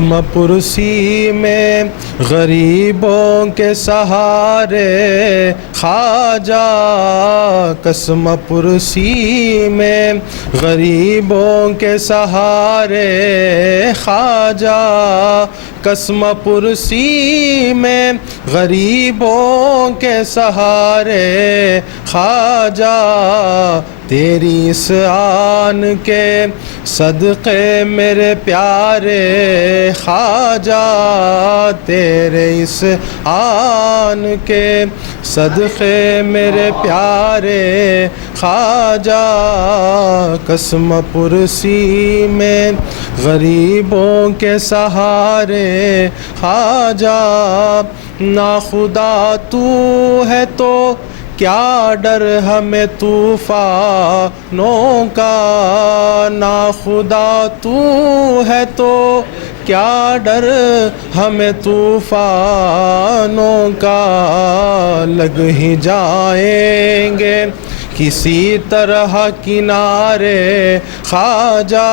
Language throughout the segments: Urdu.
قسم پرسی میں غریبوں کے سہارے خواجہ، قسم پرسی میں غریبوں کے سہارے خواجہ، قسم پرسی میں غریبوں کے سہارے خواجہ، تیری اس آن کے صدقے میرے پیارے خواجہ، تیرے اس آن کے صدقے میرے پیارے خواجہ، قسم پرسی میں غریبوں کے سہارے خواجہ، ناخدا تو ہے تو کیا ڈر ہمیں طوفانوں کا، ناخدا تو ہے تو کیا ڈر ہمیں طوفانوں کا، لگ ہی جائیں گے کسی طرح کنارے خواجہ،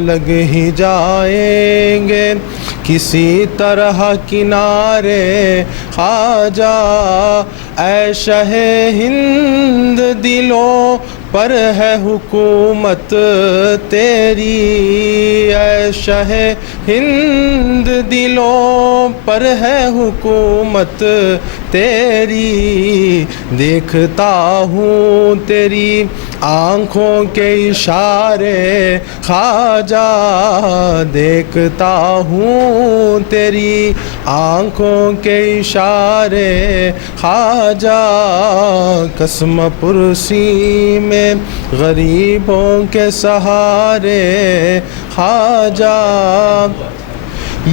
لگ ہی جائیں گے کسی طرح کنارے خواجہ، اے شہ ہند دلوں پر ہے حکومت تیری، اے شہ ہند دلوں پر ہے حکومت تیری، دیکھتا ہوں تیری آنکھوں کے اشارے خواجہ، دیکھتا ہوں تیری آنکھوں کے اشارے خواجہ، قسم پرسی میں غریبوں کے سہارے خواجہ،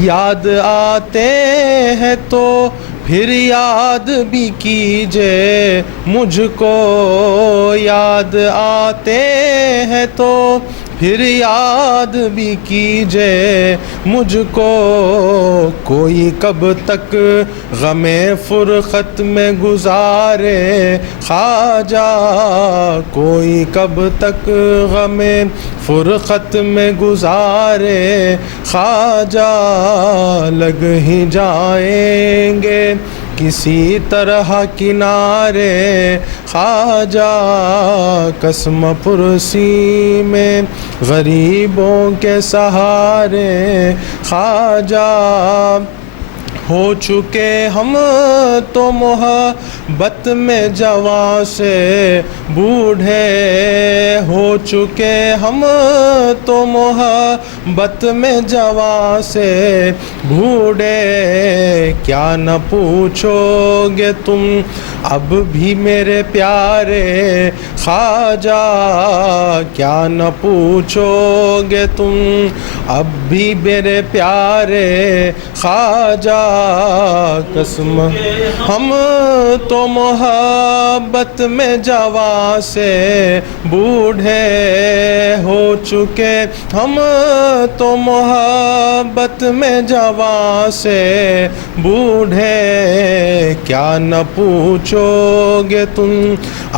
یاد آتے ہیں تو پھر یاد بھی کیجے مجھ کو، یاد آتے ہیں تو پھر یاد بھی کیجے مجھ کو، کوئی کب تک غم فرقت میں گزارے خواجہ، کوئی کب تک غم فرقت میں گزارے خواجہ، لگ ہی جائیں گے کسی طرح کنارے خواجہ، قسم پرسی میں غریبوں کے سہارے خواجہ، ہو چکے ہم تو محبت میں جواں سے بوڑھے، ہو چکے ہم تو محبت میں جواں سے بوڑھے، کیا نہ پوچھو گے تم اب بھی میرے پیارے خواجہ، کیا نہ پوچھو گے تم اب بھی میرے پیارے خواجہ، قسم ہم تو محبت میں جواں سے بوڑھے، ہو چکے ہم تو محبت میں جواں سے بوڑھے، کیا نہ پوچھو گے تم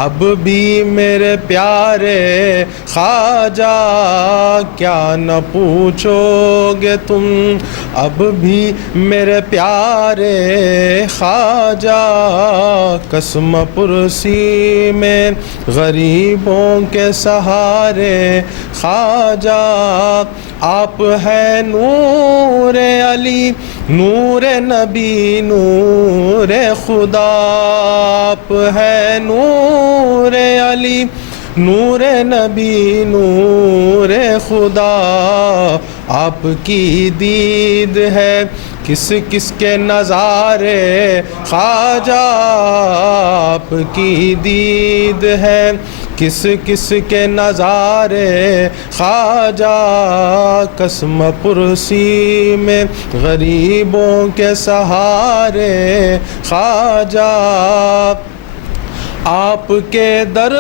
اب بھی میرے پیارے خواجہ، کیا نہ پوچھو گے تم اب بھی میرے پیارے خواجہ، قسم پرسی میں غریبوں کے سہارے خواجہ، آپ ہے نور علی نور نبی نور خدا، آپ ہے نور علی نور نبی نور خدا، آپ کی دید ہے کس کس کے نظارے خواجہ، آپ کی دید ہے کس کس کے نظارے خواجہ، قسم پرسی میں غریبوں کے سہارے خواجہ، آپ کے در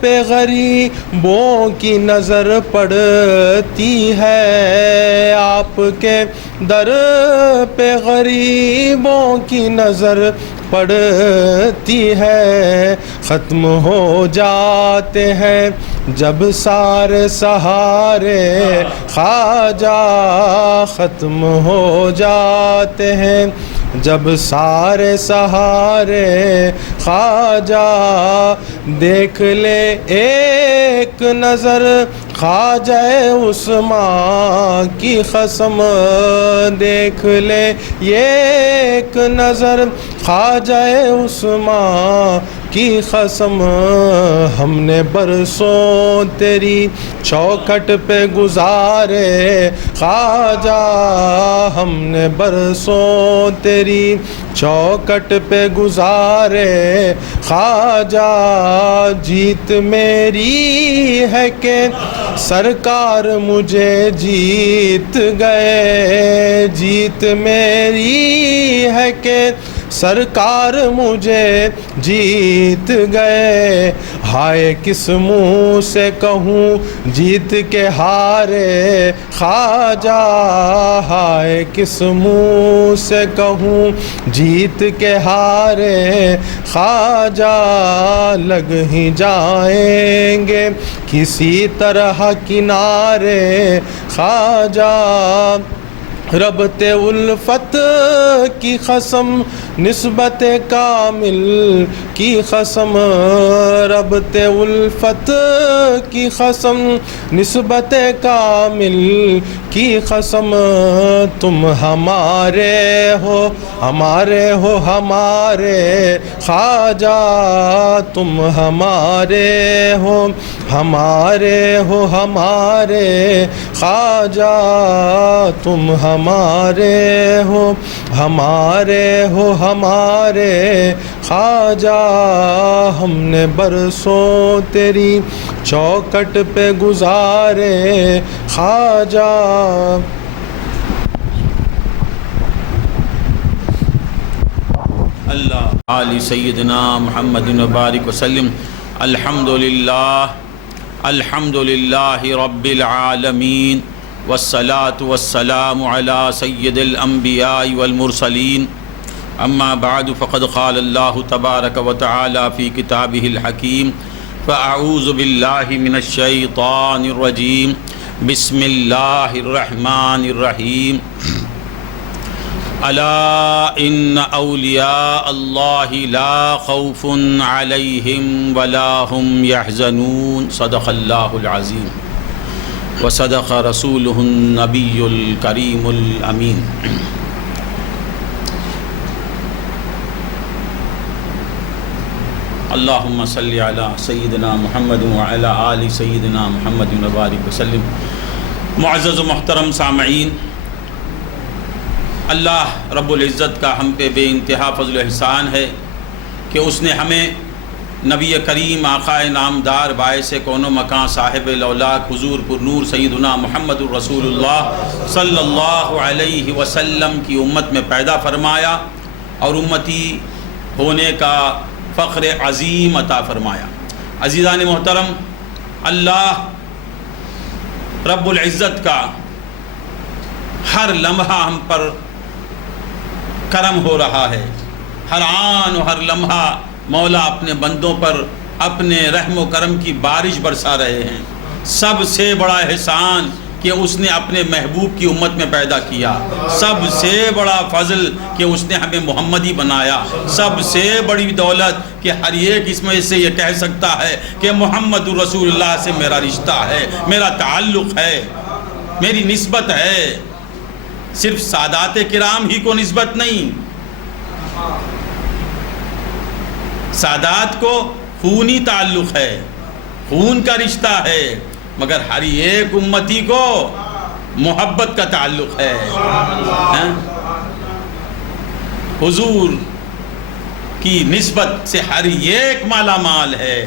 پہ غریبوں کی نظر پڑتی ہے، آپ کے در پہ غریبوں کی نظر پڑتی ہے، ختم ہو جاتے ہیں جب سارے سہارے خواجہ، ختم ہو جاتے ہیں جب سارے سہارے خواجہ۔ دیکھ لے ایک نظر خواجہ عثمان کی قسم، دیکھ لے یہ ایک نظر خواجہ عثمان کی قسم۔ ہم نے برسوں تیری چوکھٹ پہ گزارے خواجہ، ہم نے برسوں تیری چوکھٹ پہ گزارے خواجہ۔ جیت میری ہے کہ سرکار مجھے جیت گئے، جیت میری ہے کہ سرکار مجھے جیت گئے۔ ہائے کس منہ سے کہوں جیت کے ہارے خواجہ، ہائے کس منہ سے کہوں جیت کے ہارے خواجہ۔ لگ ہی جائیں گے کسی طرح کنارے خواجہ، ربط الفت کی قسم نسبت کامل کی قسم، ربط الفت کی قسم نسبت کامل کی قسم۔ تم ہمارے ہو ہمارے ہو ہمارے خواجہ، تم ہمارے ہو ہمارے ہو ہمارے خواجہ، تم ہمارے ہو ہمارے ہو ہمارے خواجہ۔ ہم نے برسوں تیری چوکھٹ پہ گزارے خواجہ۔ اللہ علی سیدنا محمد مبارک وسلم۔ الحمدللہ الحمدللہ رب العالمین، والصلاة والسلام على سید الانبیاء والمرسلین، اما بعد فقد قال اللہ تبارک وتعالی فی کتابہ الحکیم، فاعوذ باللہ من الشیطان الرجیم، بسم اللہ الرحمن الرحیم۔ الا ان اولیاء اللہ لا خوف علیہم ولا هم يحزنون، صدق اللہ العظیم وصدق رسولہ النبی الکریم الامین۔ اللہم صلی علی سیدنا محمد وعلی آل سیدنا محمد وبارک وسلم۔ معزز و محترم سامعین، اللہ رب العزت کا ہم پہ بے انتہا فضل و احسان ہے کہ اس نے ہمیں نبی کریم آقا نامدار باعث کون و مکان صاحب لولاک حضور پر نور سیدنا محمد الرسول اللہ صلی اللہ علیہ وسلم کی امت میں پیدا فرمایا اور امتی ہونے کا فخر عظیم عطا فرمایا۔ عزیزان محترم، اللہ رب العزت کا ہر لمحہ ہم پر کرم ہو رہا ہے، ہر آن و ہر لمحہ مولا اپنے بندوں پر اپنے رحم و کرم کی بارش برسا رہے ہیں۔ سب سے بڑا احسان کہ اس نے اپنے محبوب کی امت میں پیدا کیا، سب سے بڑا فضل کہ اس نے ہمیں محمدی بنایا، سب سے بڑی دولت کہ ہر ایک اس میں سے یہ کہہ سکتا ہے کہ محمد رسول اللہ سے میرا رشتہ ہے، میرا تعلق ہے، میری نسبت ہے۔ صرف سادات کرام ہی کو نسبت نہیں، سادات کو خونی تعلق ہے، خون کا رشتہ ہے، مگر ہر ایک امتی کو محبت کا تعلق ہے۔ حضور کی نسبت سے ہر ایک مالا مال ہے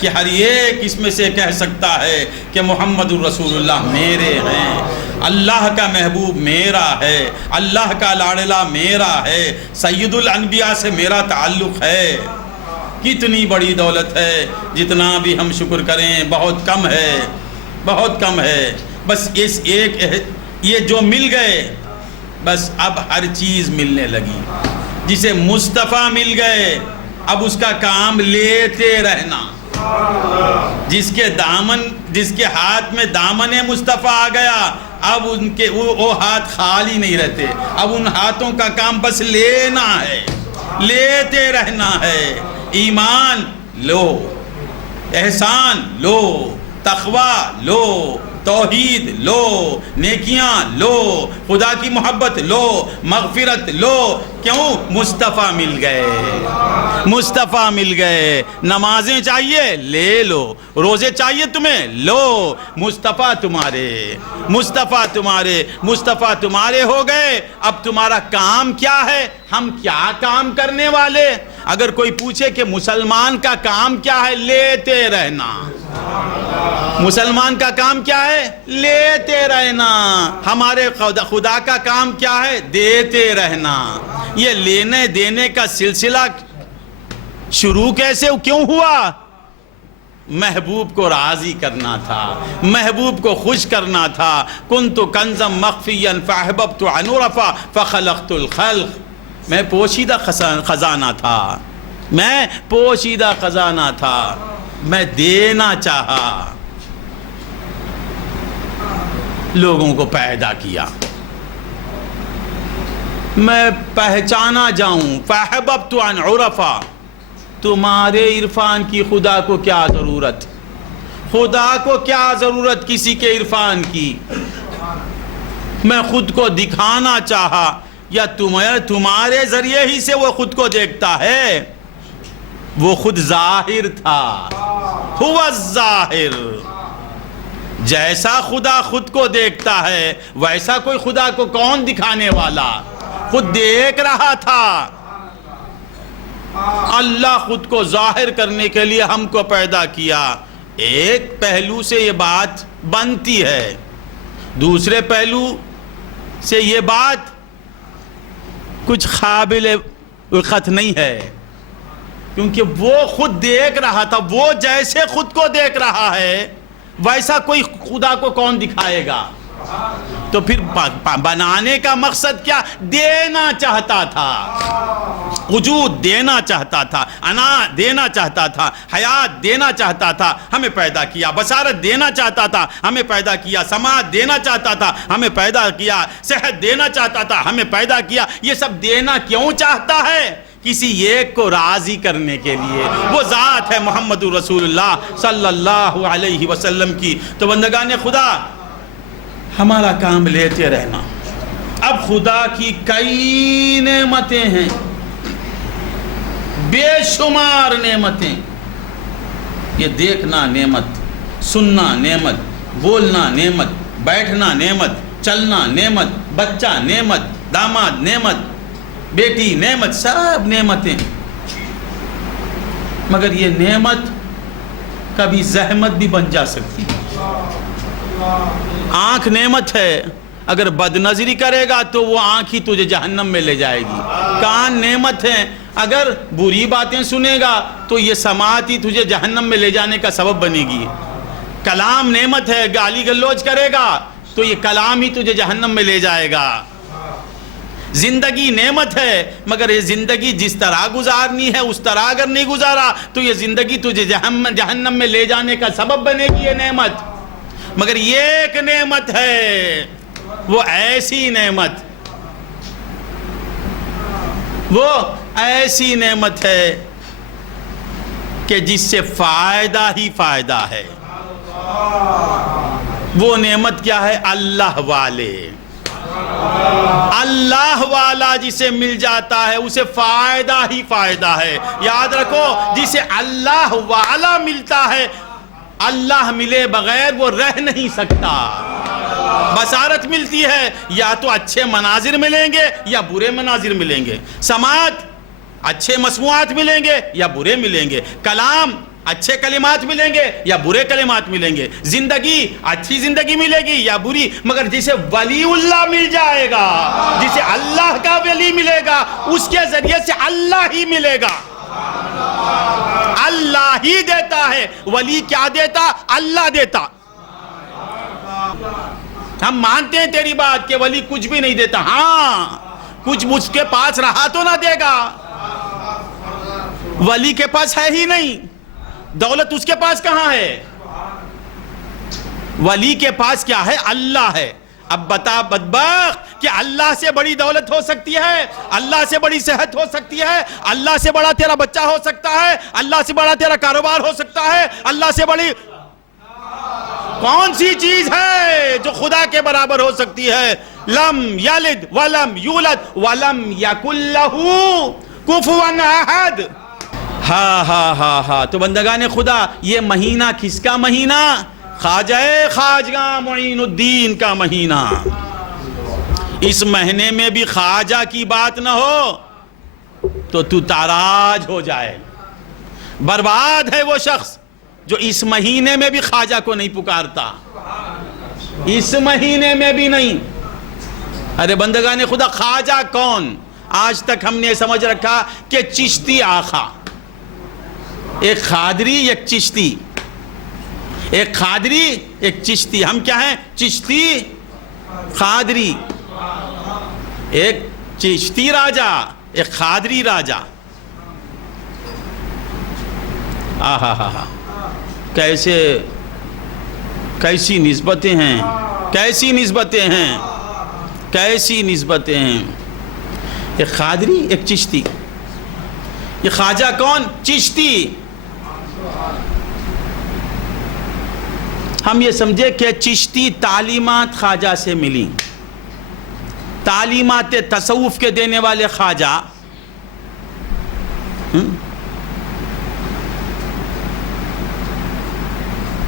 کہ ہر ایک اس میں سے کہہ سکتا ہے کہ محمد الرسول اللہ میرے ہیں، اللہ کا محبوب میرا ہے، اللہ کا لاڈلا میرا ہے، سید الانبیاء سے میرا تعلق ہے۔ کتنی بڑی دولت ہے، جتنا بھی ہم شکر کریں بہت کم ہے، بہت کم ہے۔ بس اس ایک یہ جو مل گئے، بس اب ہر چیز ملنے لگی۔ جسے مصطفیٰ مل گئے اب اس کا کام لیتے رہنا. جس کے ہاتھ میں دامن مصطفیٰ آ گیا اب ان کے وہ ہاتھ خالی نہیں رہتے. اب ان ہاتھوں کا کام بس لینا ہے، لیتے رہنا ہے. ایمان لو، احسان لو، تقوی لو، توحید لو، نیکیاں لو، خدا کی محبت لو، مغفرت لو. کیوں؟ مصطفیٰ مل گئے، مصطفیٰ مل گئے. نمازیں چاہیے لے لو، روزے چاہیے تمہیں لو. مصطفیٰ تمہارے، مصطفیٰ تمہارے، مصطفیٰ تمہارے ہو گئے. اب تمہارا کام کیا ہے؟ ہم کیا کام کرنے والے؟ اگر کوئی پوچھے کہ مسلمان کا کام کیا ہے؟ لیتے رہنا. مسلمان کا کام کیا ہے؟ لیتے رہنا. ہمارے خدا کا کام کیا ہے؟ دیتے رہنا. یہ لینے دینے کا سلسلہ شروع کیسے کیوں ہوا؟ محبوب کو راضی کرنا تھا، محبوب کو خوش کرنا تھا. کنت کنزا مخفیا فاحببت ان عرفا فخلقت الخلق. میں پوشیدہ خزانہ تھا، میں پوشیدہ خزانہ تھا. میں دینا چاہا، لوگوں کو پیدا کیا. میں پہچانا جاؤں. فاحببت ان عرفا. تمہارے عرفان کی خدا کو کیا ضرورت؟ خدا کو کیا ضرورت کسی کے عرفان کی؟ میں خود کو دکھانا چاہا یا تمہارے ذریعے ہی سے وہ خود کو دیکھتا ہے؟ وہ خود ظاہر تھا. ہوا الظاہر. جیسا خدا خود کو دیکھتا ہے ویسا کوئی خدا کو کون دکھانے والا؟ خود دیکھ رہا تھا. اللہ خود کو ظاہر کرنے کے لیے ہم کو پیدا کیا. ایک پہلو سے یہ بات بنتی ہے، دوسرے پہلو سے یہ بات کچھ قابل وقت نہیں ہے، کیونکہ وہ خود دیکھ رہا تھا. وہ جیسے خود کو دیکھ رہا ہے ویسا کوئی خدا کو کون دکھائے گا؟ تو پھر بنانے کا مقصد کیا؟ دینا چاہتا تھا، وجود دینا چاہتا تھا، انا دینا چاہتا تھا، حیات دینا چاہتا تھا، ہمیں پیدا کیا. بصارت دینا چاہتا تھا، ہمیں پیدا کیا. سماعت دینا چاہتا تھا، ہمیں پیدا کیا. صحت دینا چاہتا تھا، ہمیں پیدا کیا. یہ سب دینا کیوں چاہتا ہے؟ کسی ایک کو راضی کرنے کے لیے. وہ ذات ہے محمد رسول اللہ صلی اللہ علیہ وسلم کی. تو بندگان خدا، ہمارا کام لیتے رہنا. اب خدا کی کئی نعمتیں ہیں، بے شمار نعمتیں. یہ دیکھنا نعمت، سننا نعمت، بولنا نعمت، بیٹھنا نعمت، چلنا نعمت، بچہ نعمت، داماد نعمت، بیٹی نعمت، سب نعمتیں. مگر یہ نعمت کبھی زحمت بھی بن جا سکتی. آنکھ نعمت ہے، اگر بد نظری کرے گا تو وہ آنکھ ہی تجھے جہنم میں لے جائے گی. کان نعمت ہے، اگر بری باتیں سنے گا تو یہ سماعت ہی تجھے جہنم میں لے جانے کا سبب بنے گی. کلام نعمت ہے، گالی گلوچ کرے گا تو یہ کلام ہی تجھے جہنم میں لے جائے گا. زندگی نعمت ہے، مگر یہ زندگی جس طرح گزارنی ہے اس طرح اگر نہیں گزارا تو یہ زندگی تجھے جہنم میں لے جانے کا سبب بنے گی. یہ نعمت. مگر یہ ایک نعمت ہے، وہ ایسی نعمت، وہ ایسی نعمت ہے کہ جس سے فائدہ ہی فائدہ ہے. وہ نعمت کیا ہے؟ اللہ والے. اللہ والا جسے مل جاتا ہے اسے فائدہ ہی فائدہ ہے. یاد رکھو، جسے اللہ والا ملتا ہے، اللہ ملے بغیر وہ رہ نہیں سکتا. بصارت ملتی ہے، یا تو اچھے مناظر ملیں گے یا برے مناظر ملیں گے. سماعت، اچھے مسموعات ملیں گے یا برے ملیں گے. کلام، اچھے کلمات ملیں گے یا برے کلمات ملیں گے. زندگی، اچھی زندگی ملے گی یا بری. مگر جسے ولی اللہ مل جائے گا، جسے اللہ کا ولی ملے گا، اس کے ذریعے سے اللہ ہی ملے گا. اللہ ہی دیتا ہے. ولی کیا دیتا؟ اللہ دیتا. ہم مانتے ہیں تیری بات کہ ولی کچھ بھی نہیں دیتا. ہاں، کچھ مجھ کے پاس رہا تو نہ دے گا. ولی کے پاس ہے ہی نہیں, دولت اس کے پاس کہاں ہے؟ ولی کے پاس کیا ہے؟ اللہ ہے. اب بتا بدبخت کہ اللہ سے بڑی دولت ہو سکتی ہے, اللہ سے بڑی صحت ہو سکتی ہے, اللہ سے بڑا تیرا بچہ ہو سکتا ہے, اللہ سے بڑا تیرا کاروبار ہو سکتا ہے, اللہ سے بڑی کون سی چیز ہے جو خدا کے برابر ہو سکتی ہے؟ لم یلد ولم یولد ولم یکن لہ کفوا احد. ہاں ہاں ہاں ہاں. تو بندگان خدا, یہ مہینہ کس کا مہینہ؟ خواجہ خواجگاں معین الدین کا مہینہ. اس مہینے میں بھی خواجہ کی بات نہ ہو تو تاراج ہو جائے. برباد ہے وہ شخص جو اس مہینے میں بھی خواجہ کو نہیں پکارتا, اس مہینے میں بھی نہیں. ارے بندگان خدا, خواجہ کون؟ آج تک ہم نے سمجھ رکھا کہ چشتی آقا, ایک قادری ایک چشتی, ایک قادری ایک چشتی. ہم کیا ہیں؟ چشتی قادری. ایک چشتی راجہ ایک قادری راجہ. آہا ہا ہا, کیسی نسبتیں ہیں, کیسی نسبتیں ہیں, کیسی نسبتیں ہیں. ایک قادری ایک چشتی. یہ خواجہ کون؟ چشتی. ہم یہ سمجھے کہ چشتی تعلیمات خواجہ سے ملی, تعلیمات تصوف کے دینے والے خواجہ,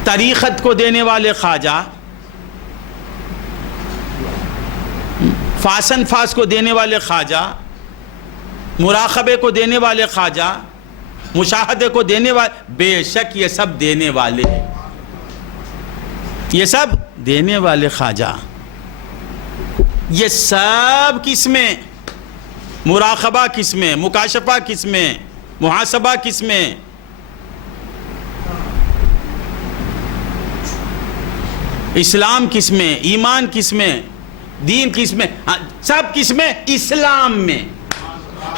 طریقت کو دینے والے خواجہ, فاسن فاس کو دینے والے خواجہ, مراقبے کو دینے والے خواجہ, مشاہدے کو دینے والے, بے شک یہ سب دینے والے ہیں, یہ سب دینے والے خواجہ. یہ سب کس میں؟ مراقبہ کس میں, مکاشفہ کس میں, محاسبہ کس میں؟ اسلام کس میں, ایمان کس میں, دین کس میں؟ سب کس میں؟ اسلام میں.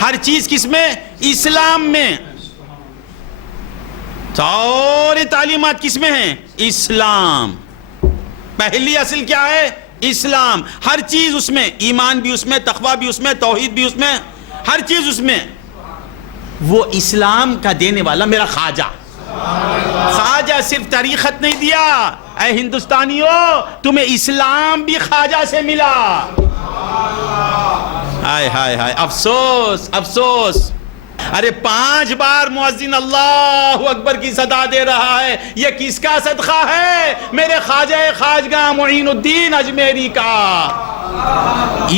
ہر چیز کس میں؟ اسلام میں. ساری تعلیمات کس میں ہیں؟ اسلام. پہلی اصل کیا ہے؟ اسلام. ہر چیز اس میں, ایمان بھی اس میں, تقوی بھی اس میں, توحید بھی اس میں, ہر چیز اس میں. وہ اسلام کا دینے والا میرا خواجہ. خواجہ صرف طریقت نہیں دیا, اے ہندوستانیوں تمہیں اسلام بھی خواجہ سے ملا. ہائے ہائے ہائے, افسوس افسوس. ارے 5 بار مؤذن اللہ اکبر کی صدا دے رہا ہے, یہ کس کا صدقہ ہے؟ میرے خواجہ خواجگاں معین الدین اجمیری کا.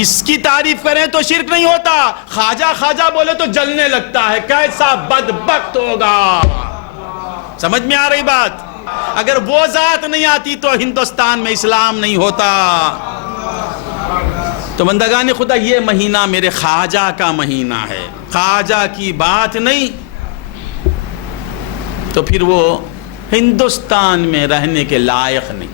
اس کی تعریف کریں تو شرک نہیں ہوتا, خواجہ خواجہ بولے تو جلنے لگتا ہے. کیسا بدبخت ہوگا. سمجھ میں آ رہی بات؟ اگر وہ ذات نہیں آتی تو ہندوستان میں اسلام نہیں ہوتا. تو بندگان خدا, یہ مہینہ میرے خواجہ کا مہینہ ہے. خواجہ کی بات نہیں تو پھر وہ ہندوستان میں رہنے کے لائق نہیں.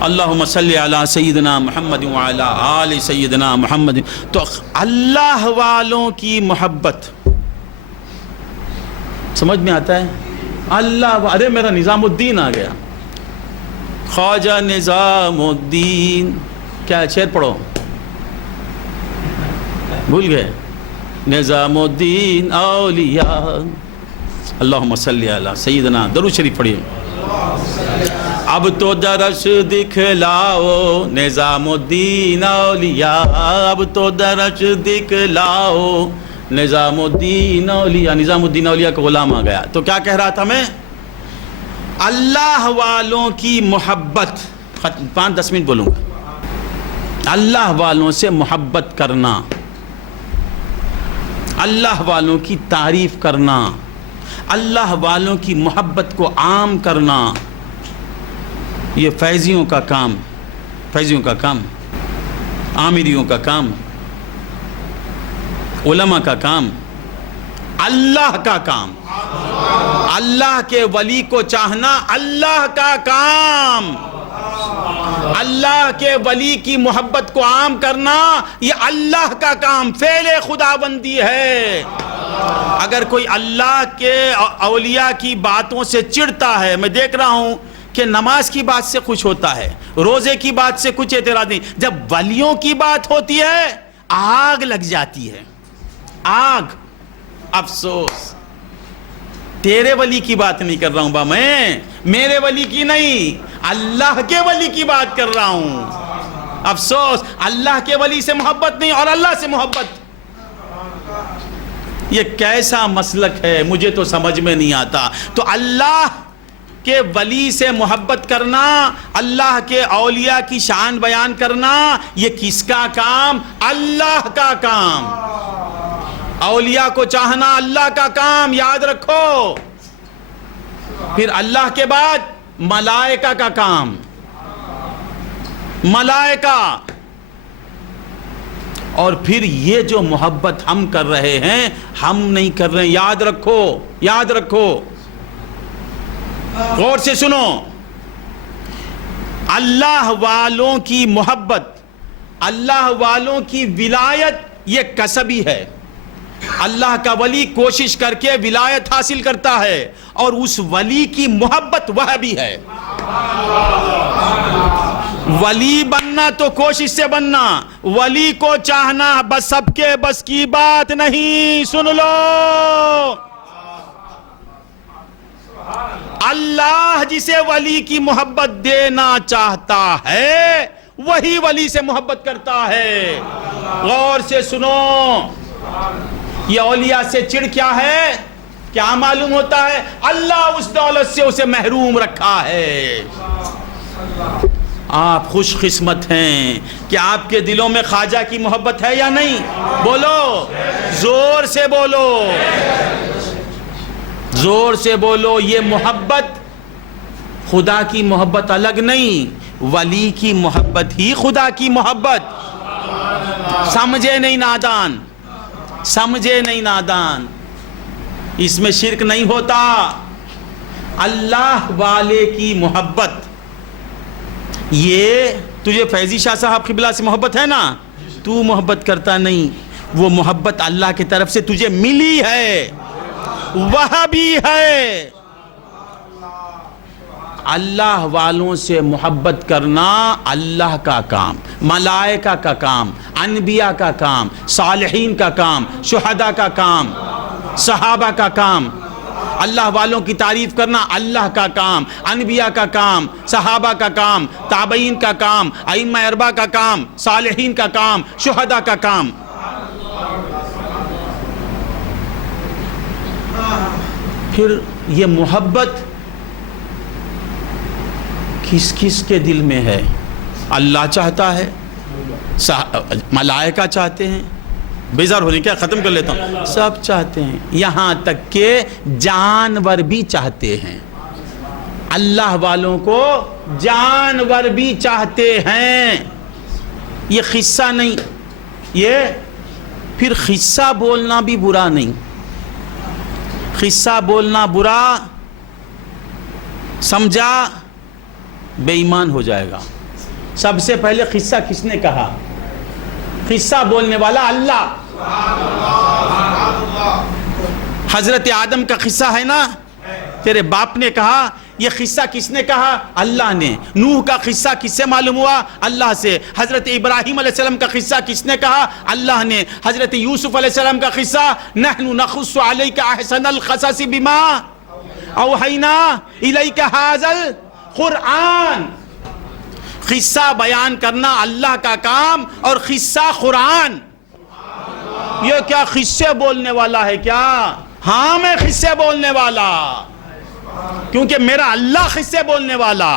اللہم صلی علی سیدنا محمد وعلی آل سیدنا محمد. تو اللہ والوں کی محبت سمجھ میں آتا ہے؟ اللہ, ارے میرا نظام الدین آ گیا. خواجہ نظام الدین, کیا شعر پڑھو, بھول گئے؟ نظام الدین اولیاء. اللہم صلی علی سیدنا, درود شریف پڑھیے. اب تو درش دکھلاؤ نظام الدین اولیاء, اب تو درش دکھلاؤ نظام الدین اولیاء. نظام الدین اولیاء کا غلام آ گیا. تو کیا کہہ رہا تھا میں؟ اللہ والوں کی محبت. 5-10 منٹ بولوں گا. اللہ والوں سے محبت کرنا, اللہ والوں کی تعریف کرنا, اللہ والوں کی محبت کو عام کرنا, یہ فیضیوں کا کام, فیضیوں کا کام, عامریوں کا کام, علماء کا کام, اللہ کا کام. اللہ کے ولی کو چاہنا اللہ کا کام. اللہ کے ولی کی محبت کو عام کرنا یہ اللہ کا کام، فعل خدا بندی ہے۔ اگر کوئی اللہ کے اولیاء کی باتوں سے چڑھتا ہے، میں دیکھ رہا ہوں کہ نماز کی بات سے خوش ہوتا ہے، روزے کی بات سے کچھ اعتراض نہیں، جب ولیوں کی بات ہوتی ہے آگ لگ جاتی ہے، آگ۔ افسوس، تیرے ولی کی بات نہیں کر رہا ہوں با، میں میرے ولی کی نہیں، اللہ کے ولی کی بات کر رہا ہوں۔ افسوس، اللہ کے ولی سے محبت نہیں اور اللہ سے محبت، یہ کیسا مسلک ہے مجھے تو سمجھ میں نہیں آتا۔ تو اللہ کہ ولی سے محبت کرنا، اللہ کے اولیاء کی شان بیان کرنا، یہ کس کا کام؟ اللہ کا کام۔ اولیاء کو چاہنا اللہ کا کام، یاد رکھو۔ پھر اللہ کے بعد ملائکہ کا کام، ملائکہ۔ اور پھر یہ جو محبت ہم کر رہے ہیں، ہم نہیں کر رہے ہیں، یاد رکھو، یاد رکھو، غور سے سنو۔ اللہ والوں کی محبت، اللہ والوں کی ولایت یہ کسبی ہے۔ اللہ کا ولی کوشش کر کے ولایت حاصل کرتا ہے، اور اس ولی کی محبت وہ بھی ہے۔ ولی بننا تو کوشش سے بننا، ولی کو چاہنا بس سب کے بس کی بات نہیں۔ سن لو، اللہ جسے ولی کی محبت دینا چاہتا ہے وہی ولی سے محبت کرتا ہے۔ غور سے سنو، یہ اولیاء سے چڑ کیا ہے؟ کیا معلوم ہوتا ہے؟ اللہ اس دولت سے اسے محروم رکھا ہے۔ آپ خوش قسمت ہیں کہ آپ کے دلوں میں خواجہ کی محبت ہے یا نہیں؟ بولو، زور سے بولو، زور سے بولو۔ یہ محبت خدا کی محبت الگ نہیں، ولی کی محبت ہی خدا کی محبت۔ سمجھے نہیں نادان، سمجھے نہیں نادان، اس میں شرک نہیں ہوتا۔ اللہ والے کی محبت، یہ تجھے فیضی شاہ صاحب قبلہ سے محبت ہے نا، تو محبت کرتا نہیں، وہ محبت اللہ کی طرف سے تجھے ملی ہے، وہ بھی ہے۔ اللہ والوں سے محبت کرنا اللہ کا کام، ملائکہ کا کام، انبیاء کا کام، صالحین کا کام، شہداء کا کام، صحابہ کا کام۔ اللہ والوں کی تعریف کرنا اللہ کا کام، انبیاء کا کام، صحابہ کا کام، تابعین کا کام، ائمہ اربعہ کا کام، صالحین کا کام، شہداء کا کام۔ پھر یہ محبت کس کس کے دل میں ہے؟ اللہ چاہتا ہے، ملائکہ چاہتے ہیں، بیزار ہونے کیا ختم کر لیتا ہوں، سب چاہتے ہیں، یہاں تک کہ جانور بھی چاہتے ہیں۔ اللہ والوں کو جانور بھی چاہتے ہیں۔ یہ قصہ نہیں، یہ پھر قصہ بولنا بھی برا نہیں۔ قصہ بولنا برا سمجھا بے ایمان ہو جائے گا۔ سب سے پہلے قصہ کس نے کہا؟ قصہ بولنے والا اللہ۔ حضرت آدم کا قصہ ہے نا، تیرے باپ نے کہا، یہ قصہ کس نے کہا؟ اللہ نے۔ نوح کا قصہ کس سے معلوم ہوا؟ اللہ سے۔ حضرت ابراہیم علیہ السلام کا قصہ کس نے کہا؟ اللہ نے۔ حضرت یوسف علیہ السلام کا قصہ، نحن نقص علیک احسن القصص بما اوحینا الیک ھذا القرآن۔ قصہ بیان کرنا اللہ کا کام، اور قصہ قرآن۔ یہ کیا قصے بولنے والا ہے کیا؟ ہاں میں قصے بولنے والا، کیونکہ میرا اللہ قصے بولنے والا۔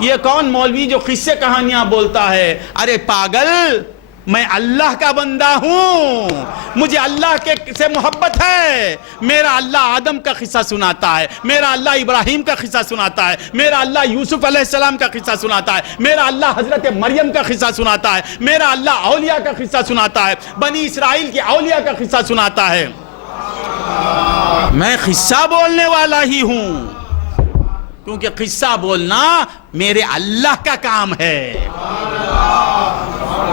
یہ کون مولوی جو قصے کہانیاں بولتا ہے؟ ارے پاگل، میں اللہ کا بندہ ہوں، مجھے اللہ کے سے محبت ہے۔ میرا اللہ آدم کا قصہ سناتا ہے، میرا اللہ ابراہیم کا قصہ سناتا ہے، میرا اللہ یوسف علیہ السلام کا قصہ سناتا ہے، میرا اللہ حضرت مریم کا قصہ سناتا ہے، میرا اللہ اولیاء کا قصہ سناتا ہے، بنی اسرائیل کے اولیاء کا قصہ سناتا ہے۔ میں قصہ بولنے والا ہی ہوں۔ کیونکہ قصہ بولنا میرے اللہ کا کام ہے،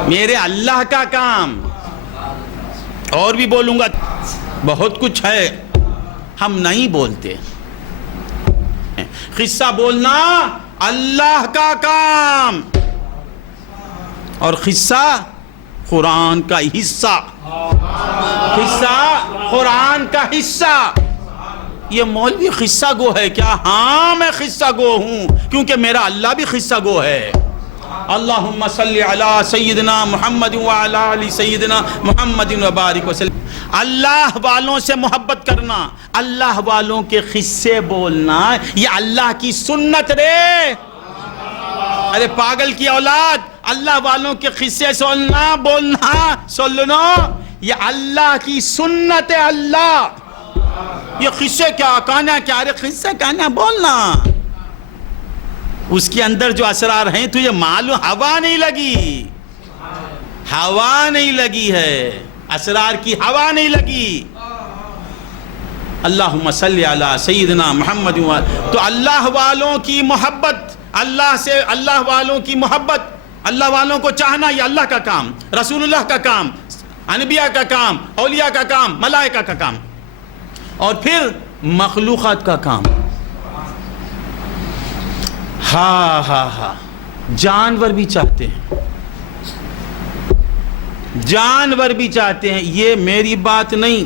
میرے اللہ کا کام. اور بھی بولوں گا، بہت کچھ ہے، ہم نہیں بولتے. قصہ بولنا اللہ کا کام، اور قصہ قرآن کا حصہ، قصہ قرآن کا حصہ. یہ مولوی قصہ گو ہے کیا؟ ہاں میں قصہ گو ہوں، کیونکہ میرا اللہ بھی قصہ گو ہے. اللہم صلی علی سیدنا محمد وعلی آل سیدنا محمد وبارک وسلم. اللہ والوں سے محبت کرنا، اللہ والوں کے قصے بولنا، یہ اللہ کی سنت رے. ارے پاگل کی اولاد، اللہ والوں کے قصے سننا بولنا یہ اللہ کی سنت ہے. اللہ یہ قصے کیا کہنا، کیا ارے قصے کہنا بولنا، اس کے اندر جو اسرار ہیں تجھے معلوم، ہوا نہیں لگی، ہوا نہیں لگی ہے، اسرار کی ہوا نہیں لگی. اللہم صلی علی سیدنا محمد. تو اللہ والوں کی محبت، اللہ سے اللہ والوں کی محبت، اللہ والوں کو چاہنا، یہ اللہ کا کام، رسول اللہ کا کام، انبیاء کا کام، اولیاء کا کام، ملائکہ کا کام، اور پھر مخلوقات کا کام. ہاں ہاں ہاں، جانور بھی چاہتے ہیں، جانور بھی چاہتے ہیں. یہ میری بات نہیں،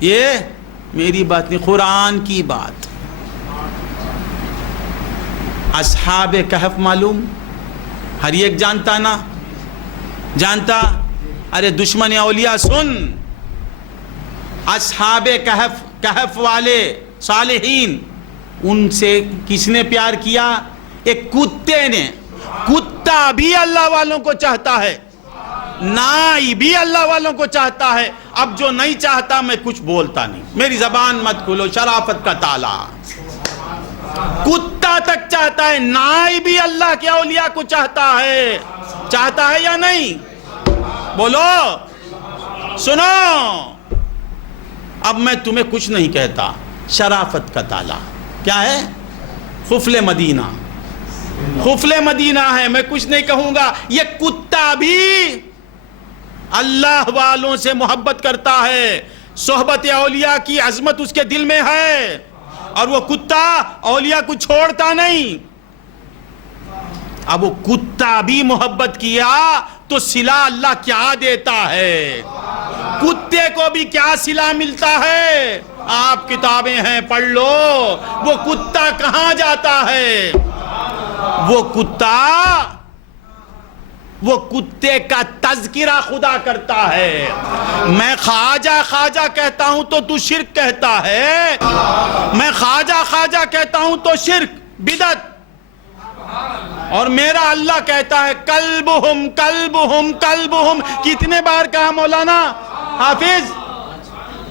یہ میری بات نہیں، قرآن کی بات. اصحاب کہف معلوم، ہر ایک جانتا نا، جانتا. ارے دشمن اولیاء سن، اصحاب کہف والے صالحین، ان سے کس نے پیار کیا؟ ایک کتے نے. کتا بھی اللہ والوں کو چاہتا ہے، نائی بھی اللہ والوں کو چاہتا ہے. اب جو نہیں چاہتا میں کچھ بولتا نہیں، میری زبان مت کھولو، شرافت کا تالا. کتا تک چاہتا ہے، نائی بھی اللہ کے اولیاء کو چاہتا ہے. چاہتا ہے یا نہیں؟ بولو، سنو. اب میں تمہیں کچھ نہیں کہتا، شرافت کا تالا کیا ہے؟ خفل مدینہ، خفل مدینہ ہے، میں کچھ نہیں کہوں گا. یہ کتا بھی اللہ والوں سے محبت کرتا ہے، صحبت اولیاء کی عظمت اس کے دل میں ہے، اور وہ کتا اولیاء کو چھوڑتا نہیں. اب وہ کتا بھی محبت کیا تو صلہ اللہ کیا دیتا ہے؟ کتے کو بھی کیا صلہ ملتا ہے؟ آپ کتابیں ہیں پڑھ لو. وہ کتا کہاں جاتا ہے؟ وہ کتے کا تذکرہ خدا کرتا ہے. میں خواجہ خواجہ کہتا ہوں تو تو شرک کہتا ہے، میں خواجہ خواجہ کہتا ہوں تو شرک بدعت. اور میرا اللہ کہتا ہے کلبہم کلبہم کلبہم. کتنے بار کہا مولانا حافظ؟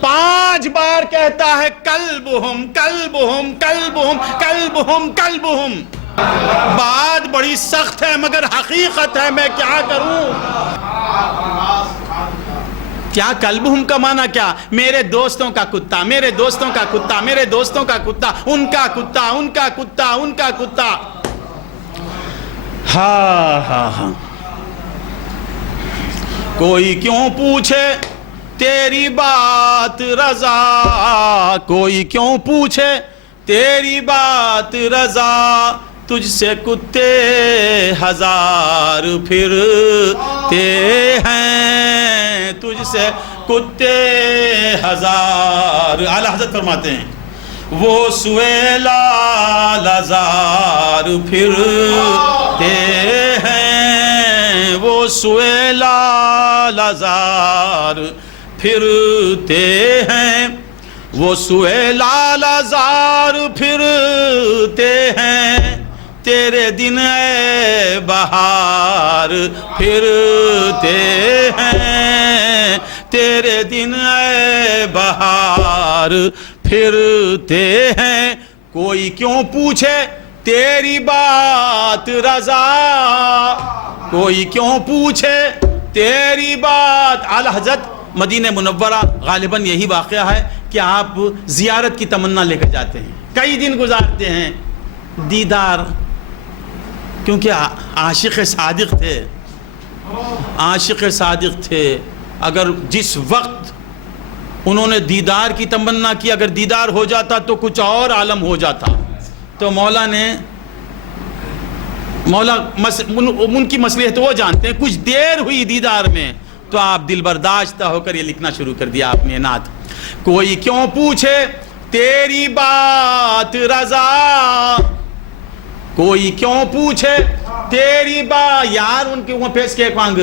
5 بار کہتا ہے کلبہم کلبہم کلبہم کلبہم کلبہم. بات بڑی سخت ہے مگر حقیقت ہے، میں کیا کروں؟ کیا کلبہم کا معنی کیا؟ میرے دوستوں کا کتا، میرے دوستوں کا کتا، میرے دوستوں کا کتا، ان کا کتا، ان کا کتا، ان کا کتا. ہاں ہاں ہاں. کوئی کیوں پوچھے تیری بات رضا، کوئی کیوں پوچھے تیری بات رضا، تجھ سے کتے ہزار پھرتے ہیں، تجھ سے کتے ہزار. اعلیٰ حضرت فرماتے ہیں وہ سوئے لال ہزار پھرتے ہیں، وہ سوئے لال ہزار پھرتے ہیں، وہ سوئے لال ہزار پھرتے ہیں. تیرے دن اے بہار پھرتے ہیں، تیرے دن اے بہار پھرتے ہیں. کوئی کیوں پوچھے تیری بات رضا، کوئی کیوں پوچھے تیری بات. اعلیٰ حضرت مدینہ منورہ غالباً یہی واقعہ ہے کہ آپ زیارت کی تمنا لے کر جاتے ہیں، کئی دن گزارتے ہیں، دیدار، کیونکہ عاشق صادق تھے، عاشق صادق تھے، اگر جس وقت انہوں نے دیدار کی تمنا کی، اگر دیدار ہو جاتا تو کچھ اور عالم ہو جاتا. تو مولا ان کی مصلحت وہ جانتے ہیں. کچھ دیر ہوئی دیدار میں تو آپ دل برداشتہ ہو کر یہ لکھنا شروع کر دیا آپ نے نعت. کوئی کیوں پوچھے تیری بات رضا، کوئی کیوں پوچھے تیری بات، یار ان کے وہاں پیس کے کوانگ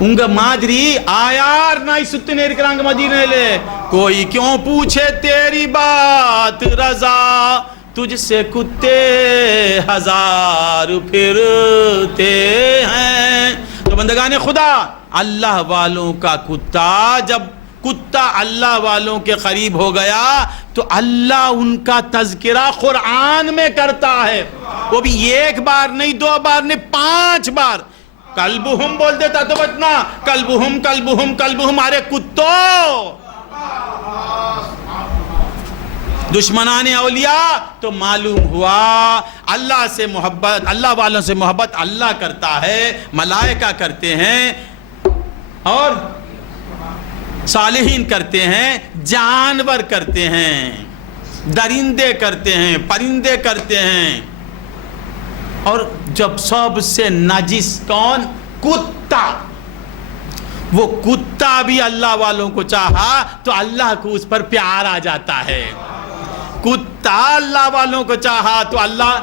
انگ مادری آیار نائی ستنے رکرانگ مدینہ لے. کوئی کیوں پوچھے تیری بات رضا، تجھ سے کتے ہزار پھرتے ہیں. تو بندگان خدا، اللہ والوں کا کتا، جب کتا اللہ والوں کے قریب ہو گیا تو اللہ ان کا تذکرہ قرآن میں کرتا ہے. وہ بھی ایک بار نہیں، 2 بار نہیں، 5 بار. کلبہم بول دیتا تو بچنا، کلبہم کلبہم کلبہم. ارے کتو، دشمنان اولیاء. تو معلوم ہوا اللہ سے محبت، اللہ والوں سے محبت اللہ کرتا ہے، ملائکہ کرتے ہیں اور صالحین کرتے ہیں، جانور کرتے ہیں، درندے کرتے ہیں، پرندے کرتے ہیں. اور جب سب سے نجس کون؟ کتا. وہ کتا بھی اللہ والوں کو چاہا تو اللہ کو اس پر پیار آ جاتا ہے. کتا اللہ والوں کو چاہا تو اللہ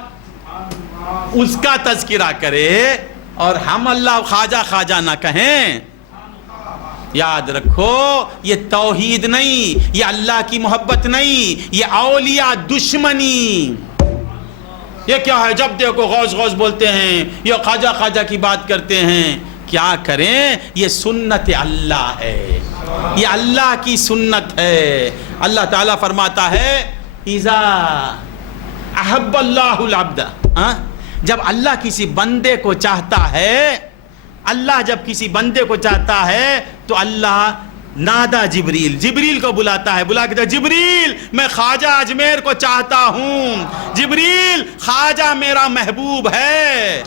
اس کا تذکرہ کرے، اور ہم اللہ خواجہ خواجہ نہ کہیں. یاد رکھو، یہ توحید نہیں، یہ اللہ کی محبت نہیں، یہ اولیاء دشمنی. یہ کیا ہے؟ جب دیکھو غوث غوث بولتے ہیں، یہ خواجہ خواجہ کی بات کرتے ہیں. کیا کریں؟ یہ سنت اللہ ہے، یہ اللہ کی سنت ہے. اللہ تعالیٰ فرماتا ہے اذا احب اللہ العبد، جب اللہ کسی بندے کو چاہتا ہے، اللہ جب کسی بندے کو چاہتا ہے تو اللہ نادا جبریل، جبریل کو بلاتا ہے، بلا کے جبریل میں خواجہ اجمیر کو چاہتا ہوں، جبریل خواجہ میرا محبوب ہے.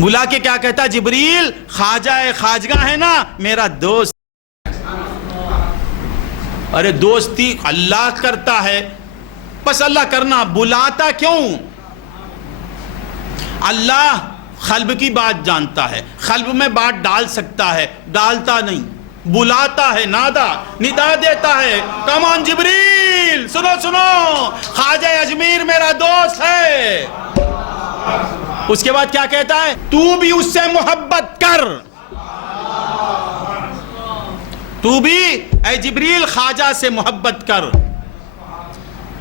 بلا کے کیا کہتا؟ جبریل خواجہ خواجگاہ ہے نا میرا دوست. ارے دوستی اللہ کرتا ہے، بس اللہ کرنا، بلاتا کیوں؟ اللہ قلب کی بات جانتا ہے، قلب میں بات ڈال سکتا ہے، ڈالتا نہیں، بلاتا ہے، نادا ندا دیتا ہے. کم آن جبریل، سنو سنو، خواجہ اجمیر میرا دوست ہے. اس کے بعد کیا کہتا ہے؟ تو بھی اس سے محبت کر، تو بھی اے جبریل خواجہ سے محبت کر.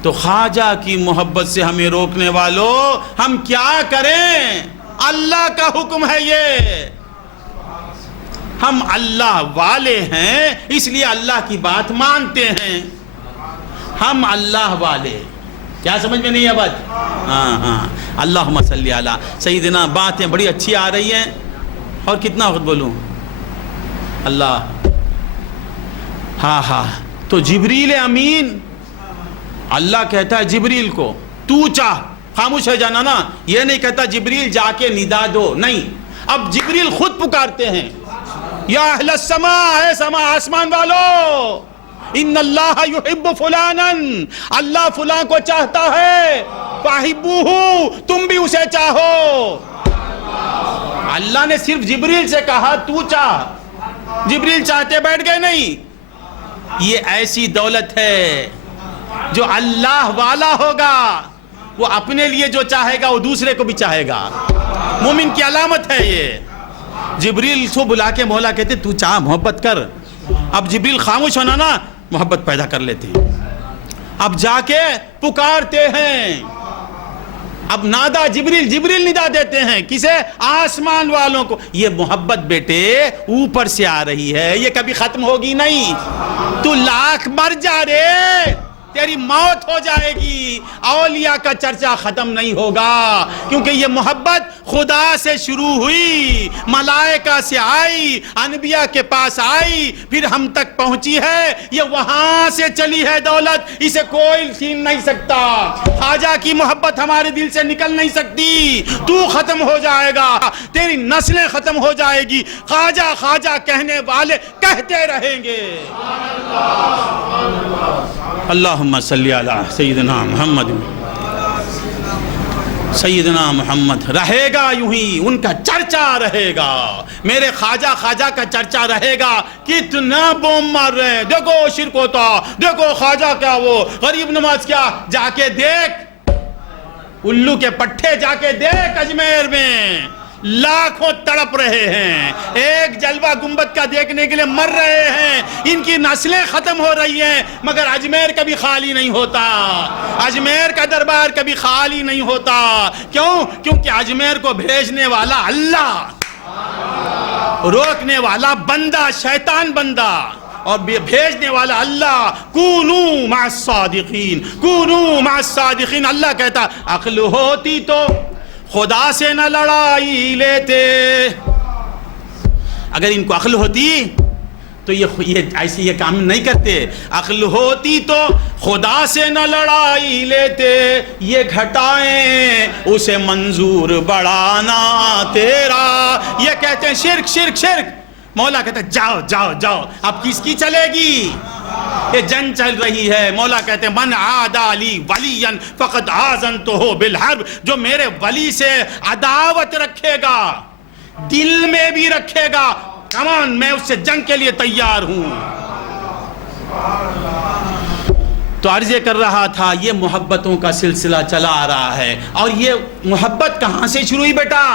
تو خواجہ کی محبت سے ہمیں روکنے والوں، ہم کیا کریں؟ اللہ کا حکم ہے یہ. ہم اللہ والے ہیں، اس لیے اللہ کی بات مانتے ہیں. ہم اللہ والے، کیا سمجھ میں نہیں ہے بات؟ ہاں اللہم صلی علی سیدنا. باتیں بڑی اچھی آ رہی ہیں، اور کتنا وقت بولوں؟ اللہ. ہاں تو جبریل امین، اللہ کہتا ہے جبریل کو تو چاہ، خاموش ہے جانا نا، یہ نہیں کہتا جبریل جا کے ندا دو، نہیں. اب جبریل خود پکارتے ہیں، یا اہل السماء، اے سما آسمان والو، ان اللہ یحب فلانا، اللہ فلاں کو چاہتا ہے، فاحبوہ، تم بھی اسے چاہو. اللہ نے صرف جبریل سے کہا تو چاہ، جبریل چاہتے بیٹھ گئے نہیں. یہ ایسی دولت ہے جو اللہ والا ہوگا، وہ اپنے لیے جو چاہے گا وہ دوسرے کو بھی چاہے گا. مومن کی علامت ہے یہ. جبریل کو بلا کے مولا کہتے تو چاہ، محبت کر. اب جبریل خاموش ہونا نا، محبت پیدا کر لیتے ہیں. اب جا کے پکارتے ہیں، اب نادا جبریل ندا دیتے ہیں. کسے؟ آسمان والوں کو. یہ محبت بیٹے اوپر سے آ رہی ہے، یہ کبھی ختم ہوگی نہیں. تو لاکھ مر جا رے، تیری موت ہو جائے گی، اولیاء کا چرچا ختم نہیں ہوگا، کیونکہ یہ محبت خدا سے شروع ہوئی، ملائکہ سے آئی، انبیاء کے پاس آئی، پھر ہم تک پہنچی ہے، یہ وہاں سے چلی ہے دولت، اسے کوئی چھین نہیں سکتا۔ خواجہ کی محبت ہمارے دل سے نکل نہیں سکتی، تو ختم ہو جائے گا، تیری نسلیں ختم ہو جائے گی، خواجہ خواجہ کہنے والے کہتے رہیں گے۔ اللہم صلی علی سیدنا محمد، سیدنا محمد رہے گا، یوں ہی ان کا چرچا رہے گا، میرے خواجہ خواجہ کا چرچا رہے گا۔ کتنا بوم مار رہے ہیں، دیکھو شرک ہوتا، دیکھو خواجہ کیا، وہ غریب نواز کیا، جا کے دیکھ الو کے پٹھے، جا کے دیکھ اجمیر میں لاکھوں تڑپ رہے ہیں، ایک جلوہ گنبد کا دیکھنے کے لیے مر رہے ہیں، ان کی نسلیں ختم ہو رہی ہیں، مگر اجمیر کبھی خالی نہیں ہوتا، اجمیر کا دربار کبھی خالی نہیں ہوتا۔ کیوں؟ کیونکہ اجمیر کو بھیجنے والا اللہ، روکنے والا بندہ شیطان بندہ، اور بھیجنے والا اللہ۔ کونو مع الصادقین، کونو مع الصادقین، اللہ کہتا عقل ہوتی تو خدا سے نہ لڑائی لیتے۔ اگر ان کو عقل ہوتی تو یہ ایسے یہ کام نہیں کرتے، عقل ہوتی تو خدا سے نہ لڑائی لیتے، یہ گھٹائیں اسے منظور بڑھانا تیرا۔ یہ کہتے ہیں شرک شرک شرک، مولا کہتا ہے جاؤ جاؤ جاؤ، اب کس کی چلے گی؟ یہ جنگ چل رہی ہے، مولا کہتے ہیں من عادی لی ولیا فقد آذنتہ بالحرب، جو میرے ولی سے عداوت رکھے گا، دل میں بھی رکھے گا، کمان میں اس سے جنگ کے لیے تیار ہوں۔ تو عرض کر رہا تھا یہ محبتوں کا سلسلہ چلا آ رہا ہے، اور یہ محبت کہاں سے شروع ہوئی بیٹا؟